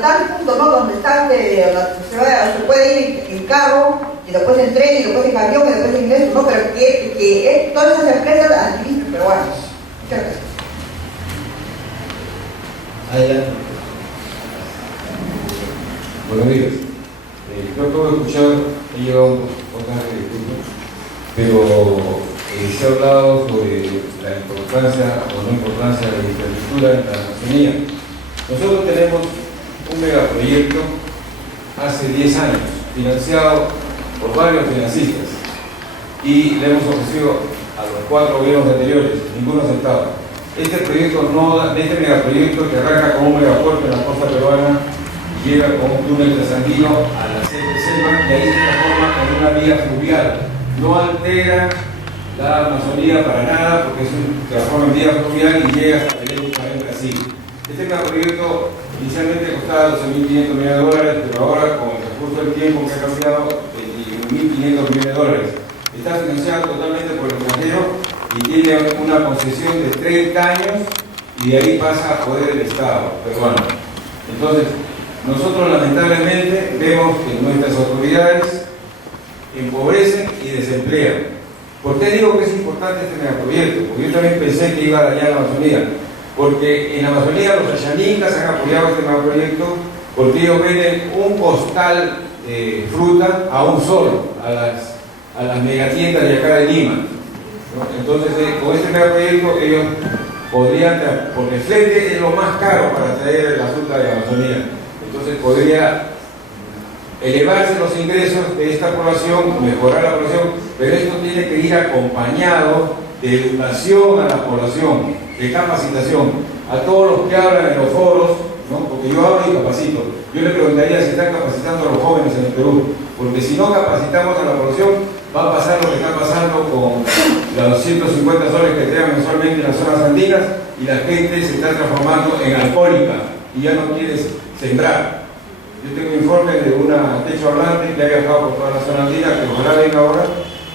tal punto, ¿no?, donde está, se puede ir en carro, y después en tren, y después en avión, y después en esto, ¿no?, pero que todas esas empresas administren peruanas. Muchas gracias. Adelante. Buenos días. Yo acabo de escuchar, he llegado un porcentaje de disculpas, pero se ha hablado sobre la importancia o no importancia de la infraestructura en la Amazonía. Nosotros tenemos un megaproyecto hace 10 años, financiado por varios financistas, y le hemos ofrecido a los 4 gobiernos anteriores, ninguno aceptaba. Este megaproyecto que arranca con un megapuerto en la costa peruana, llega con un túnel trasandino a la selva y ahí se transforma en una vía fluvial. No altera la Amazonía para nada, porque se transforma en vía fluvial y llega hasta Telética en Brasil. Este megaproyecto inicialmente costaba $12.500 millones, pero ahora con el transcurso del tiempo que ha cambiado, $21.500 millones. Está financiado totalmente por el extranjero y tiene una concesión de 30 años y de ahí pasa a poder el Estado peruano. Entonces, nosotros lamentablemente vemos que nuestras autoridades empobrecen y desemplean. ¿Por qué digo que es importante este megaproyecto? Porque yo también pensé que iba a dañar la Amazonía. Porque en la Amazonía los ayaninkas han apoyado este megaproyecto porque ellos venden un costal de fruta a un solo, a las megatiendas de acá de Lima, ¿no? Entonces, con este megaproyecto ellos podría, porque el flete es lo más caro para traer la fruta de Amazonía, entonces podría elevarse los ingresos de esta población, mejorar la población, pero esto tiene que ir acompañado de educación a la población, de capacitación. A todos los que hablan en los foros, ¿no? Porque yo hablo y capacito, yo le preguntaría si están capacitando a los jóvenes en el Perú, porque si no capacitamos a la población, va a pasar lo que está pasando con los 150 soles que crean mensualmente en las zonas andinas y la gente se está transformando en alcohólica y ya no quiere sembrar. Yo tengo un informe de una techo hablante que ha viajado por toda la zona andina, que ojalá venga ahora,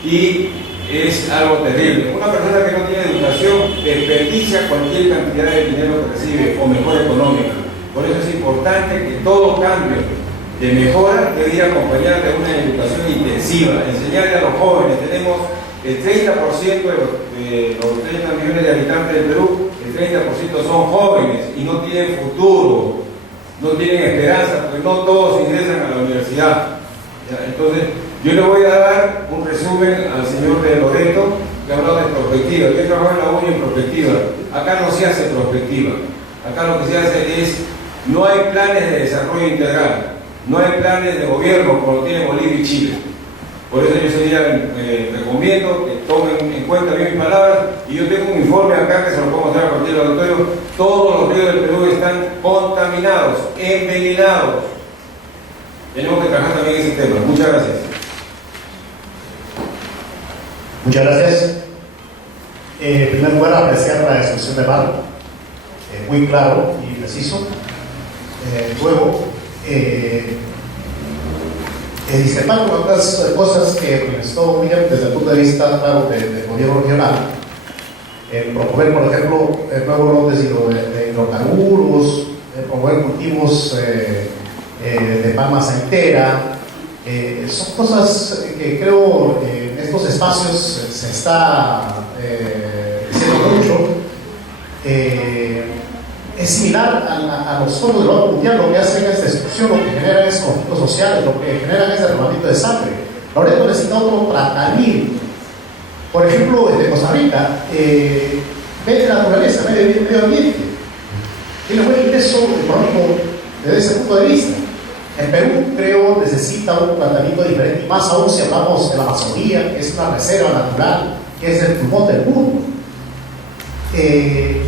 y es algo terrible. Una persona que no tiene educación desperdicia cualquier cantidad de dinero que recibe o mejora económica. Por eso es importante que todo cambio de mejora debe ir acompañado de una educación intensiva, enseñarle a los jóvenes. Tenemos el 30% de los 30 millones de habitantes del Perú, el 30% son jóvenes y no tienen futuro, no tienen esperanza, porque no todos ingresan a la universidad. Entonces, yo le voy a dar un resumen al señor de Loreto, que ha hablado de prospectiva. Yo he trabajado en la UNI en prospectiva. Acá no se hace prospectiva. Acá lo que se hace es, no hay planes de desarrollo integral, no hay planes de gobierno como lo tiene Bolivia y Chile. Por eso yo sería, recomiendo que tomen en cuenta bien mis palabras, y yo tengo un informe acá que se lo puedo mostrar a partir del auditorio. Todos los ríos del Perú están contaminados, envenenados. Tenemos que trabajar también ese tema. Muchas gracias. Muchas gracias. En primer lugar, apreciar la exposición de Mar, muy claro y preciso. Luego, discrepar con otras cosas que manifestó Miriam desde el punto de vista, claro, del gobierno regional. Proponer, por ejemplo, nuevos lotes de hidrocarburos, promover cultivos de palma aceitera. Son cosas que creo en estos espacios se está diciendo mucho. Es similar a los fondos del Banco Mundial. Lo que hacen es destrucción, lo que generan es conflictos sociales, lo que generan es derramamiento de sangre. Loreto necesita otro tratamiento. Por ejemplo, desde Costa Rica, ve la naturaleza, medio ambiente, tiene buen ingreso económico desde ese punto de vista. El Perú, creo, necesita un tratamiento diferente, y más aún si hablamos de la Amazonía, que es una reserva natural, que es el pulmón del mundo.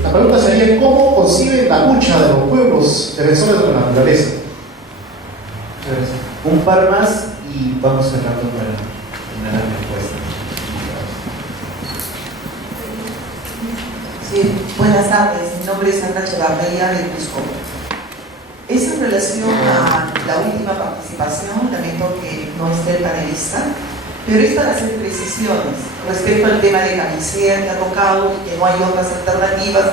La pregunta sería: ¿cómo conciben la lucha de los pueblos defensores de la naturaleza? Un par más y vamos cerrando para una respuesta. Sí, buenas tardes. Mi nombre es Ana Chavarría del Cusco. Es en relación a la última participación, lamento que no esté el panelista, pero es para hacer precisiones respecto al tema de camisea que ha tocado y que no hay otras alternativas,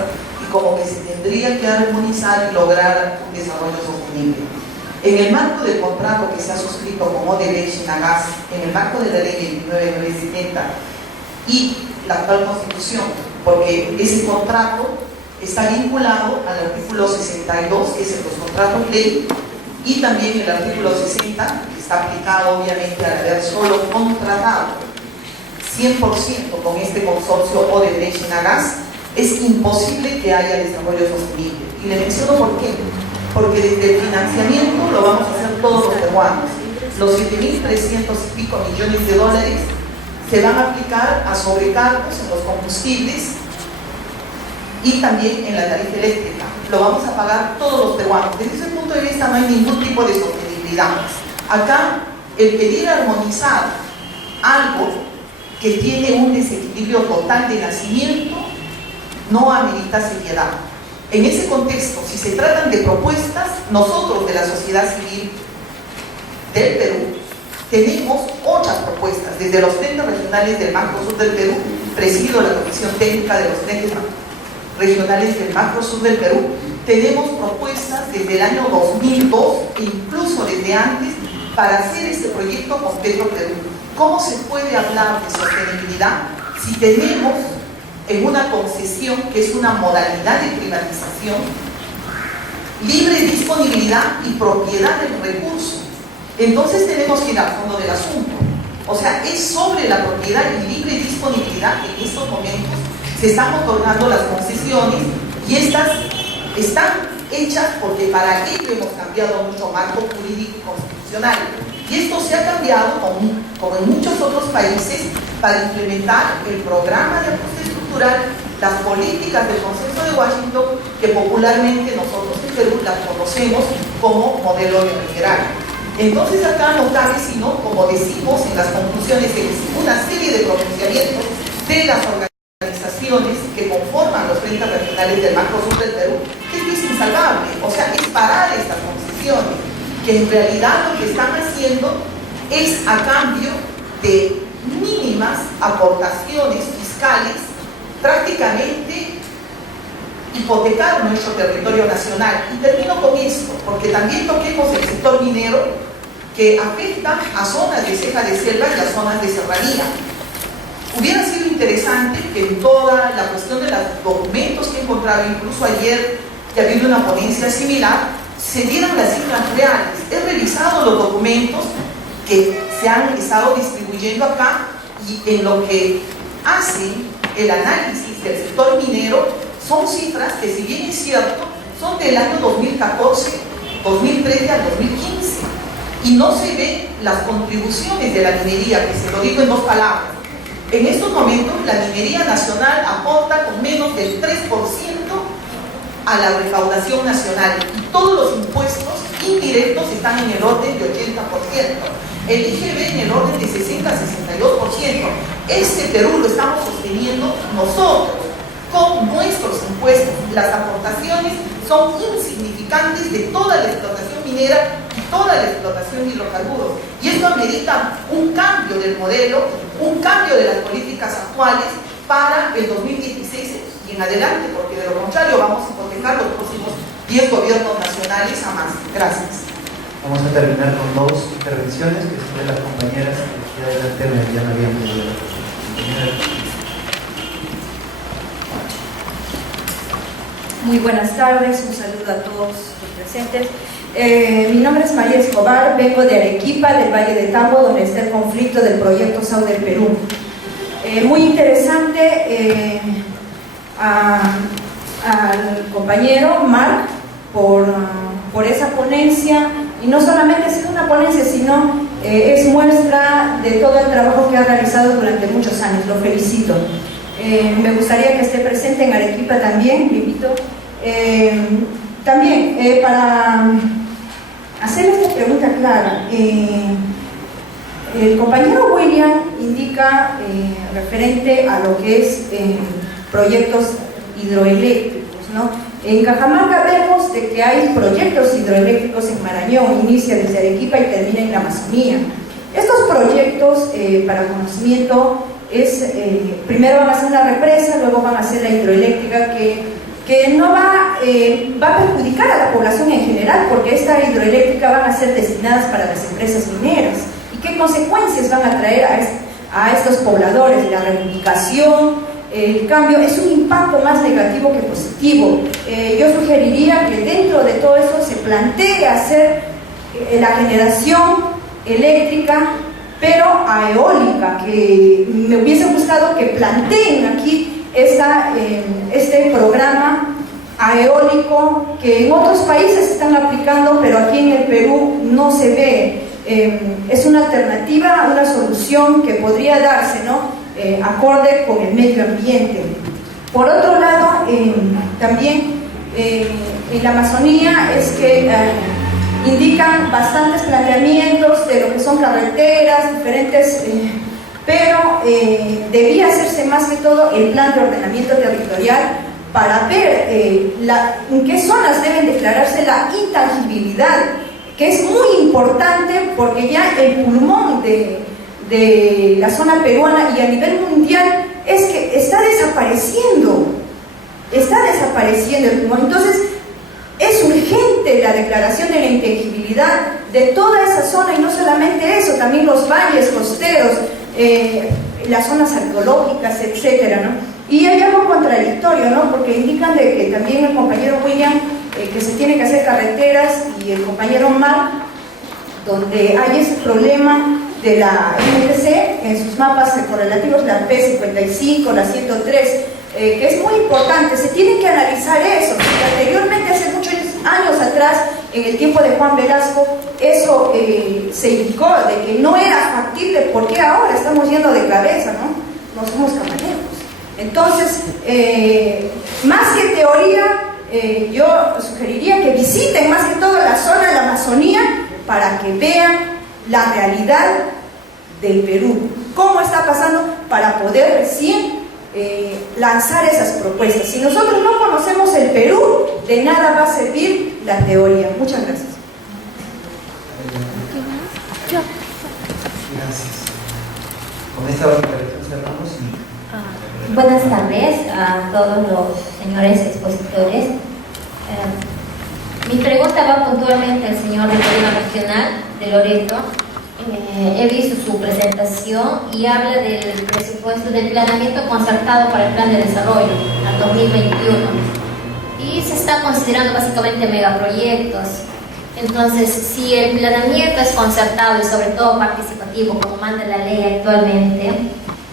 y como que se tendría que armonizar y lograr un desarrollo sostenible. En el marco del contrato que se ha suscrito con Odebrecht y Nagas, en el marco de la ley 29970 y la actual constitución, porque ese contrato está vinculado al artículo 62, que es el contrato ley, y también el artículo 60, que está aplicado obviamente al haber solo contratado 100% con este consorcio Odebrecht y Nagas, es imposible que haya desarrollo sostenible. Y le menciono por qué. Porque desde el financiamiento lo vamos a hacer todos los peruanos. Los 7.300 y pico millones de dólares se van a aplicar a sobrecargos en los combustibles y también en la tarifa eléctrica. Lo vamos a pagar todos los peruanos. Desde ese punto de vista no hay ningún tipo de sostenibilidad. Acá, el pedir armonizar algo que tiene un desequilibrio total de nacimiento no amerita seriedad. En ese contexto, si se tratan de propuestas, nosotros de la sociedad civil del Perú tenemos 8 propuestas, desde los frentes regionales del Macro Sur del Perú, presido la Comisión Técnica de los frentes regionales del Macro Sur del Perú. Tenemos propuestas desde el año 2002 e incluso desde antes para hacer este proyecto con Petro Perú. ¿Cómo se puede hablar de sostenibilidad si tenemos en una concesión, que es una modalidad de privatización, libre disponibilidad y propiedad del recurso? Entonces tenemos que ir al fondo del asunto. O sea, es sobre la propiedad y libre disponibilidad que en estos momentos se están otorgando las concesiones y estas están hechas porque para ello hemos cambiado nuestro marco jurídico y constitucional. Y esto se ha cambiado, como en muchos otros países, para implementar el programa de ajuste estructural, las políticas del Consenso de Washington, que popularmente nosotros en Perú las conocemos como modelo neoliberal. Entonces acá no cabe sino, como decimos en las conclusiones, una serie de pronunciamientos de las organizaciones que conforman los 30 regionales del Macro Sur del Perú, que esto es insalvable, o sea, es parar estas concesiones, que en realidad lo que están haciendo es a cambio de mínimas aportaciones fiscales, prácticamente hipotecar nuestro territorio nacional. Y termino con esto, porque también toquemos el sector minero, que afecta a zonas de ceja de selva y a zonas de serranía. Hubiera sido interesante que en toda la cuestión de los documentos que he encontrado, incluso ayer que ha habido una ponencia similar, se dieran las cifras reales. He revisado los documentos que se han estado distribuyendo acá y en lo que hacen el análisis del sector minero son cifras que, si bien es cierto, son del año 2014, 2013 al 2015 y no se ven las contribuciones de la minería, que se lo digo en dos palabras. En estos momentos la minería nacional aporta con menos del 3% a la recaudación nacional y todos los impuestos indirectos están en el orden de 80%, el IGB en el orden de 60 a 62%. Este Perú lo estamos sosteniendo nosotros con nuestros impuestos. Las aportaciones son insignificantes de toda la explotación minera y toda la explotación de hidrocarburos, y esto amerita un cambio del modelo, un cambio de las políticas actuales para el 2016 y en adelante, porque de lo contrario vamos a hipotecar los próximos 10 gobiernos nacionales a más. Gracias. Vamos a terminar con dos intervenciones que son de las compañeras que adelante ya me habían pedido. Muy buenas tardes, un saludo a todos los presentes. Mi nombre es María Escobar, vengo de Arequipa, del Valle de Tambo, donde está el conflicto del proyecto Sau del Perú. Muy interesante al compañero Marc por esa ponencia, y no solamente ha sido una ponencia, sino es muestra de todo el trabajo que ha realizado durante muchos años. Lo felicito. Me gustaría que esté presente en Arequipa también, le invito. También, para hacer esta pregunta clara, el compañero William indica referente a lo que es proyectos hidroeléctricos, ¿no? En Cajamarca vemos de que hay proyectos hidroeléctricos en Marañón, inicia desde Arequipa y termina en la Amazonía. Estos proyectos, para conocimiento, primero van a hacer una represa, luego van a hacer la hidroeléctrica, que no va a perjudicar a la población en general, porque esta hidroeléctrica van a ser destinadas para las empresas mineras. ¿Y qué consecuencias van a traer a estos pobladores? La reubicación, el cambio, es un impacto más negativo que positivo. Yo sugeriría que dentro de todo eso se plantee hacer la generación eléctrica, pero a eólica, que me hubiese gustado que planteen aquí este programa eólico que en otros países están aplicando, pero aquí en el Perú no se ve. Es una alternativa, una solución que podría darse, ¿no? Acorde con el medio ambiente. Por otro lado, también en la Amazonía es que indican bastantes planteamientos de lo que son carreteras, diferentes, pero debía hacerse más que todo el plan de ordenamiento territorial para ver en qué zonas deben declararse la intangibilidad, que es muy importante porque ya el pulmón de la zona peruana y a nivel mundial es que está desapareciendo el pulmón. Entonces es urgente la declaración de la intangibilidad de toda esa zona, y no solamente eso, también los valles costeros, las zonas arqueológicas, etcétera, ¿no? Y hay algo contradictorio, ¿no? Porque indican de que también el compañero William que se tiene que hacer carreteras, y el compañero Marc, donde hay ese problema de la MTC en sus mapas correlativos, la P55, la 103, que es muy importante. Se tiene que analizar eso, porque anteriormente, hace muchos años atrás, en el tiempo de Juan Velasco, eso se indicó de que no era factible, porque ahora estamos yendo de cabeza, ¿no? No somos caballeros. Entonces, más que teoría, yo sugeriría que visiten más que todo la zona de la Amazonía para que vean la realidad del Perú, cómo está pasando, para poder recién lanzar esas propuestas. Si nosotros no conocemos el Perú, de nada va a servir la teoría. Muchas gracias. Gracias. Con esta intervención cerramos y... Buenas tardes a todos los señores expositores. Mi pregunta va puntualmente al señor del Gobierno Regional de Loreto. He visto su presentación y habla del presupuesto del planeamiento concertado para el plan de desarrollo al 2021 y se está considerando básicamente megaproyectos. Entonces, si el planeamiento es concertado y sobre todo participativo, como manda la ley actualmente,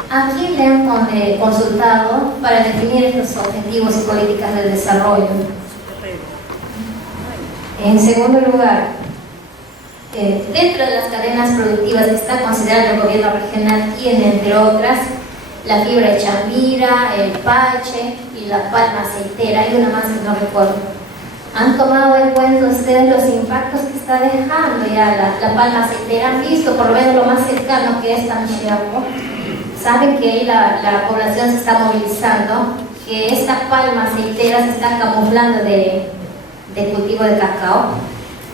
¿a quién le han consultado para definir estos objetivos y políticas del desarrollo? En segundo lugar, dentro de las cadenas productivas que está considerando el gobierno regional tiene, entre otras, la fibra de Chambira, el Pache y la palma aceitera, y una más que no recuerdo. ¿Han tomado en cuenta ustedes los impactos que está dejando ya la palma aceitera? ¿Han visto por lo menos lo más cercano que es Tanchiapo? Saben que ahí la población se está movilizando, que esta palma aceitera se está camuflando de cultivo de cacao,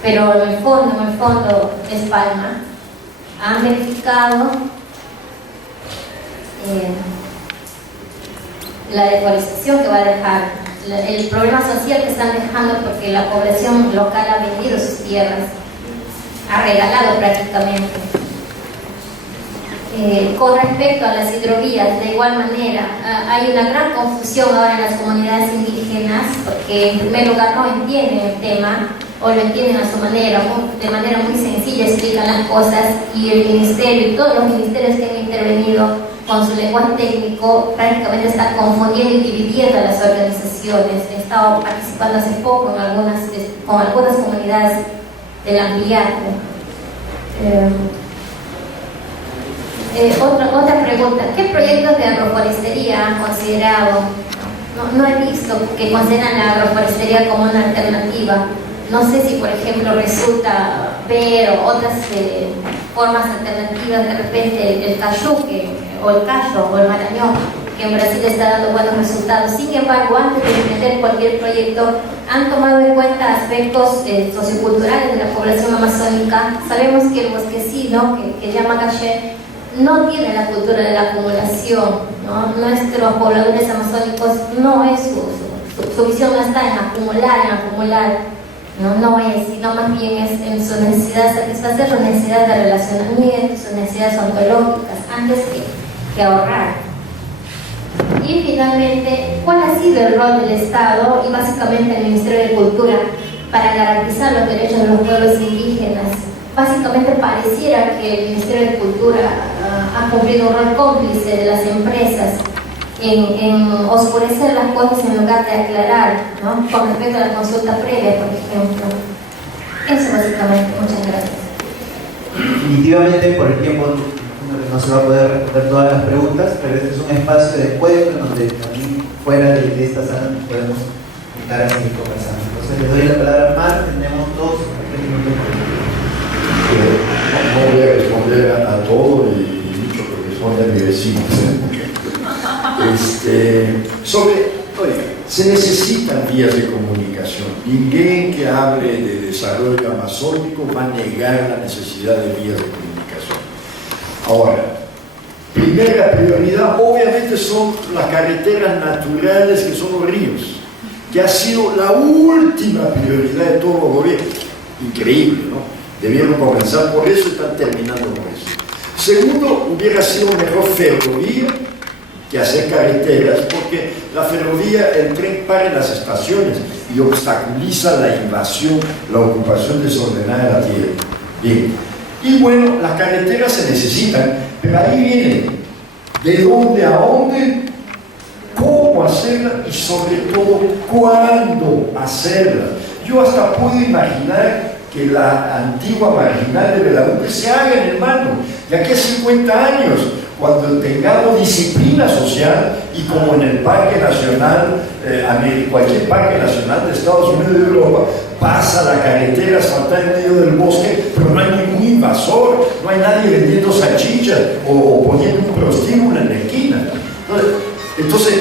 pero en el fondo es palma. Han verificado la deforestación que va a dejar, el problema social que están dejando, porque la población local ha vendido sus tierras, ha regalado prácticamente. Con respecto a las hidrovías, de igual manera, hay una gran confusión ahora en las comunidades indígenas, porque en primer lugar no entienden el tema, o lo entienden a su manera, de manera muy sencilla explican las cosas, y el ministerio y todos los ministerios que han intervenido con su lenguaje técnico prácticamente están confundiendo y dividiendo a las organizaciones. He estado participando hace poco con algunas comunidades del Ampliaco. Otra pregunta, ¿qué proyectos de agroforestería han considerado? No he visto que consideran la agroforestería como una alternativa. No sé si, por ejemplo, resulta ver otras formas alternativas, de repente el cayuque, o el callo, o el marañón, que en Brasil está dando buenos resultados. Sin embargo, antes de emprender cualquier proyecto, han tomado en cuenta aspectos socioculturales de la población amazónica. Sabemos que el bosquecino, que llama caché, no tiene la cultura de la acumulación, ¿no? Nuestros pobladores amazónicos no es su visión no está en acumular, no es, sino más bien es en su necesidad de satisfacer sus necesidades de relacionamiento, sus necesidades ontológicas, antes que ahorrar. Y finalmente, ¿cuál ha sido el rol del Estado y básicamente el Ministerio de Cultura para garantizar los derechos de los pueblos indígenas? Básicamente pareciera que el Ministerio de Cultura ha cumplido un rol cómplice de las empresas en oscurecer las cosas en lugar de aclarar, ¿no? Con respecto a la consulta previa, por ejemplo. Eso básicamente. Muchas gracias. Definitivamente por el tiempo no se va a poder responder todas las preguntas, pero este es un espacio de encuentro donde también fuera de esta sala podemos estar así conversando. Entonces les doy la palabra a Mar, tenemos 2 o 3 minutos. No voy a responder a todo y mucho que responde a mi vecino. Se necesitan vías de comunicación. Ninguén que hable de desarrollo amazónico va a negar la necesidad de vías de comunicación. Ahora, primera prioridad obviamente son las carreteras naturales, que son los ríos, que ha sido la última prioridad de todos los gobiernos. Increíble, ¿no? Debieron comenzar por eso y están terminando por eso. Segundo, hubiera sido mejor ferrovía que hacer carreteras, porque la ferrovía, el tren para en las estaciones y obstaculiza la invasión, la ocupación desordenada de la tierra. Bien, Y bueno, las carreteras se necesitan, pero ahí viene de dónde a dónde, cómo hacerlas y sobre todo cuándo hacerlas. Yo hasta puedo imaginar que la antigua marginal de Belaúnde se haga en el mano, de aquí a 50 años, cuando tengamos disciplina social y como en el Parque Nacional, cualquier parque nacional de Estados Unidos y de Europa, pasa la carretera asfaltada en medio del bosque, pero no hay ningún invasor, no hay nadie vendiendo salchichas o poniendo un prostíbulo en la esquina. Entonces,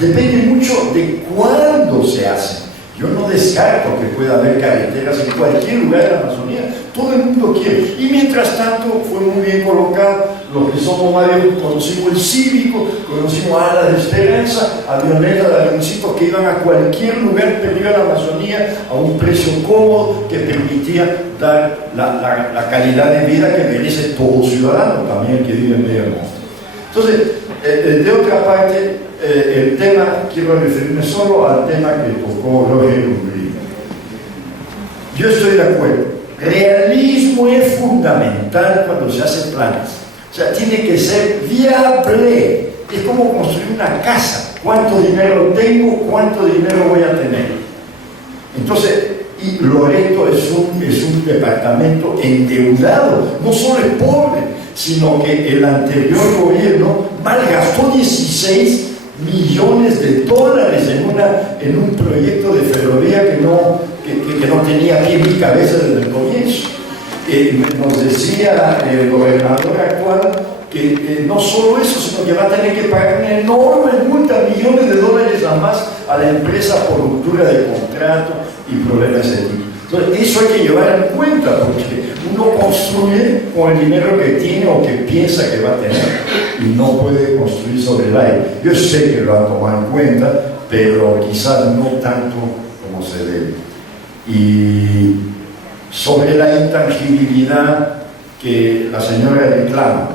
depende mucho de cuándo se hace. Yo no descarto que pueda haber carreteras en cualquier lugar de la Amazonía, todo el mundo quiere. Y mientras tanto, fue muy bien colocado, los que somos mayores conocimos el Cívico, conocimos Alas de Esperanza, avionetas de avioncitos que iban a cualquier lugar perdido de la Amazonía a un precio cómodo que permitía dar la calidad de vida que merece todo ciudadano, también el que vive en medio del mundo. Entonces, de otra parte, el tema, quiero referirme solo al tema que tocó Roger Umbría. Yo estoy de acuerdo. Realismo es fundamental cuando se hacen planes. O sea, tiene que ser viable. Es como construir una casa. ¿Cuánto dinero tengo? ¿Cuánto dinero voy a tener? Entonces, y Loreto es un departamento endeudado. No solo es pobre, sino que el anterior gobierno malgastó 16 millones de dólares en un proyecto de ferrovía que no tenía pie ni cabeza desde el comienzo. Nos decía el gobernador actual que no solo eso, sino que va a tener que pagar una enorme multa, millones de dólares a más a la empresa por ruptura de contrato y problemas de tipo. Entonces, eso hay que llevar en cuenta, porque uno construye con el dinero que tiene o que piensa que va a tener y no puede construir sobre el aire. Yo sé que lo han tomado en cuenta, pero quizás no tanto como se debe. Y sobre la intangibilidad que la señora reclama,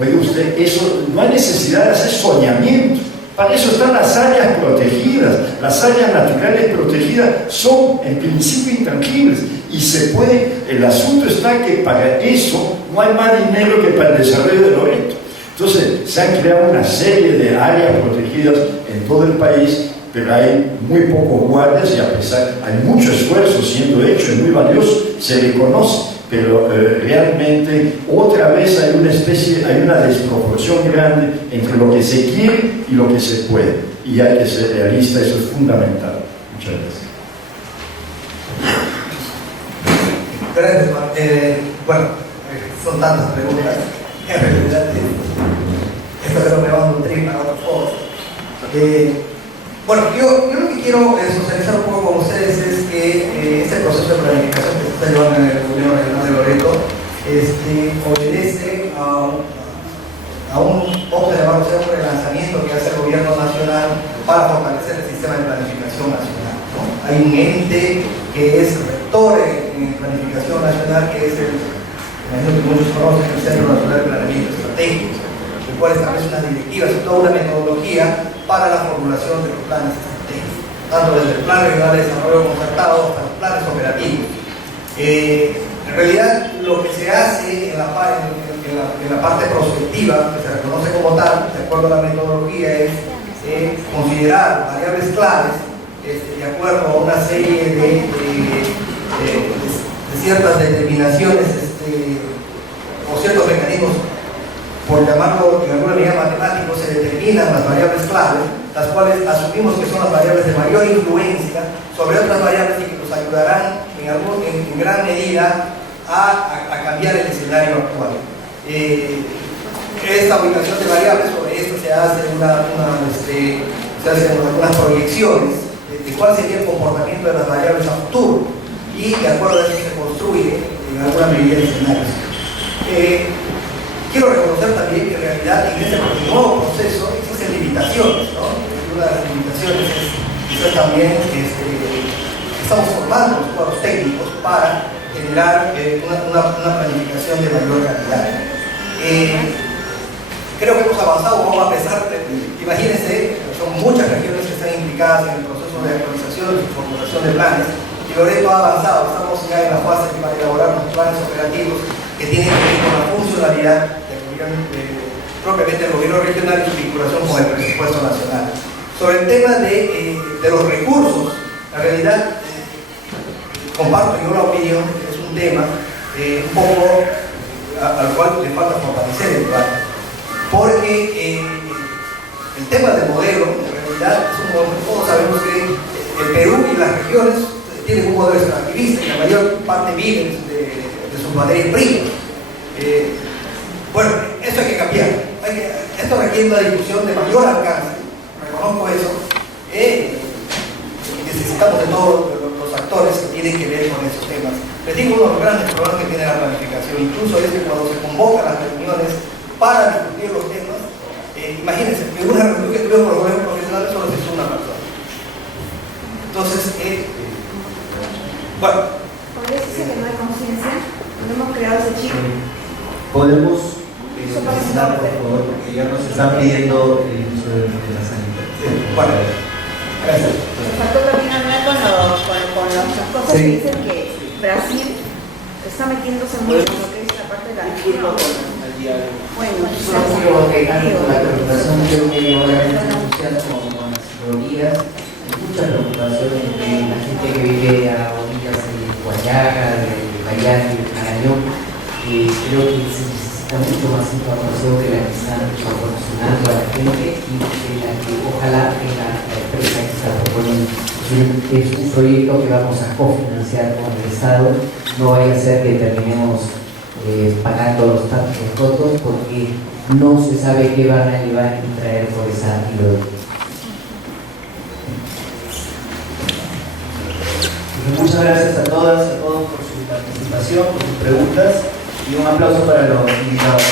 oiga usted, eso no hay necesidad de hacer soñamiento. Para eso están las áreas protegidas. Las áreas naturales protegidas son en principio intangibles y se puede, el asunto está que para eso no hay más dinero que para el desarrollo de Loreto. Entonces se han creado una serie de áreas protegidas en todo el país, pero hay muy pocos guardias y a pesar, hay mucho esfuerzo siendo hecho, es muy valioso, se reconoce. Pero realmente otra vez hay una desproporción grande entre lo que se quiere y lo que se puede. Y hay que ser realista, eso es fundamental. Muchas gracias. Gracias, bueno, son tantas preguntas. En realidad, esto me va a nutrir para otros foros. Bueno, yo lo que quiero socializar un poco con ustedes es que este proceso de planificación que se está llevando en el gobierno regional de Loreto obedece a un relanzamiento que hace el gobierno nacional para fortalecer el sistema de planificación nacional, ¿no? Hay un ente que es rector en planificación nacional, que es imagino que muchos conocen, el Centro Nacional de Planeamiento Estratégico, el cual establece unas directivas y toda una metodología para la formulación de los planes estratégicos, tanto desde el Plan Regional de Desarrollo Concertado hasta los planes operativos. En realidad, lo que se hace en la parte prospectiva, que se reconoce como tal, de acuerdo a la metodología, es considerar variables claves de acuerdo a una serie de ciertas determinaciones o ciertos mecanismos, por llamarlo de alguna manera matemáticos, se determinan las variables claves, las cuales asumimos que son las variables de mayor influencia sobre otras variables y que nos ayudarán en gran medida a cambiar el escenario actual. Esta ubicación de variables, sobre esto se hacen algunas proyecciones de cuál sería el comportamiento de las variables a futuro, y de acuerdo a eso se construye en alguna medida el escenario. Quiero reconocer también que en realidad en este nuevo proceso existen limitaciones, ¿no? Una de las limitaciones es quizás también estamos formando los cuadros técnicos para generar una planificación de mayor calidad. Creo que hemos avanzado, vamos a pesar, imagínense, son muchas regiones que están implicadas en el proceso de actualización y formulación de planes, y y Loreto ha avanzado, estamos ya en la fase para elaborar los planes operativos que tienen que ver con la funcionalidad propiamente del gobierno regional y su vinculación con el presupuesto nacional. Sobre el tema de los recursos, la realidad, comparto yo la opinión que es un tema un poco al cual le falta fortalecer el plan, porque el tema del modelo, en realidad, es un modelo, todos sabemos que el Perú y las regiones tienen un modelo extractivista y la mayor parte viven de sus materias primas. Bueno, eso hay que cambiar. Esto requiere una discusión de mayor alcance, reconozco eso. Necesitamos de todos los actores que tienen que ver con esos temas. Les digo, uno de los grandes problemas que tiene la planificación, incluso es que cuando se convocan las reuniones para discutir los temas, imagínense, en una reunión que tuvieron con los gobiernos profesionales solo se hizo una persona. Entonces, bueno. ¿Podría decirse que no hay conciencia? No hemos creado ese chip. Podemos precisar, por favor, porque ya nos están pidiendo el uso de la sanidad. Bueno, gracias. Me faltó también hablar con las cosas que dicen que Brasil está metiéndose mucho en lo que es la parte de la región. Bueno, creo que con la preocupación que yo asociada con las hidrovías, hay mucha preocupación entre la gente que vive a orillas de Guayaga, de Bayán y de Marañón. Creo que se necesita mucho más información que la que están proporcionando a la gente y de la que ojalá tenga la empresa que está proponiendo. Es un proyecto que vamos a cofinanciar con el Estado, no vaya a ser que terminemos pagando los tantos rotos porque no se sabe qué van a llevar y traer por esa hidrovía. Muchas gracias a todas y a todos por su participación, por sus preguntas y un aplauso para los invitados.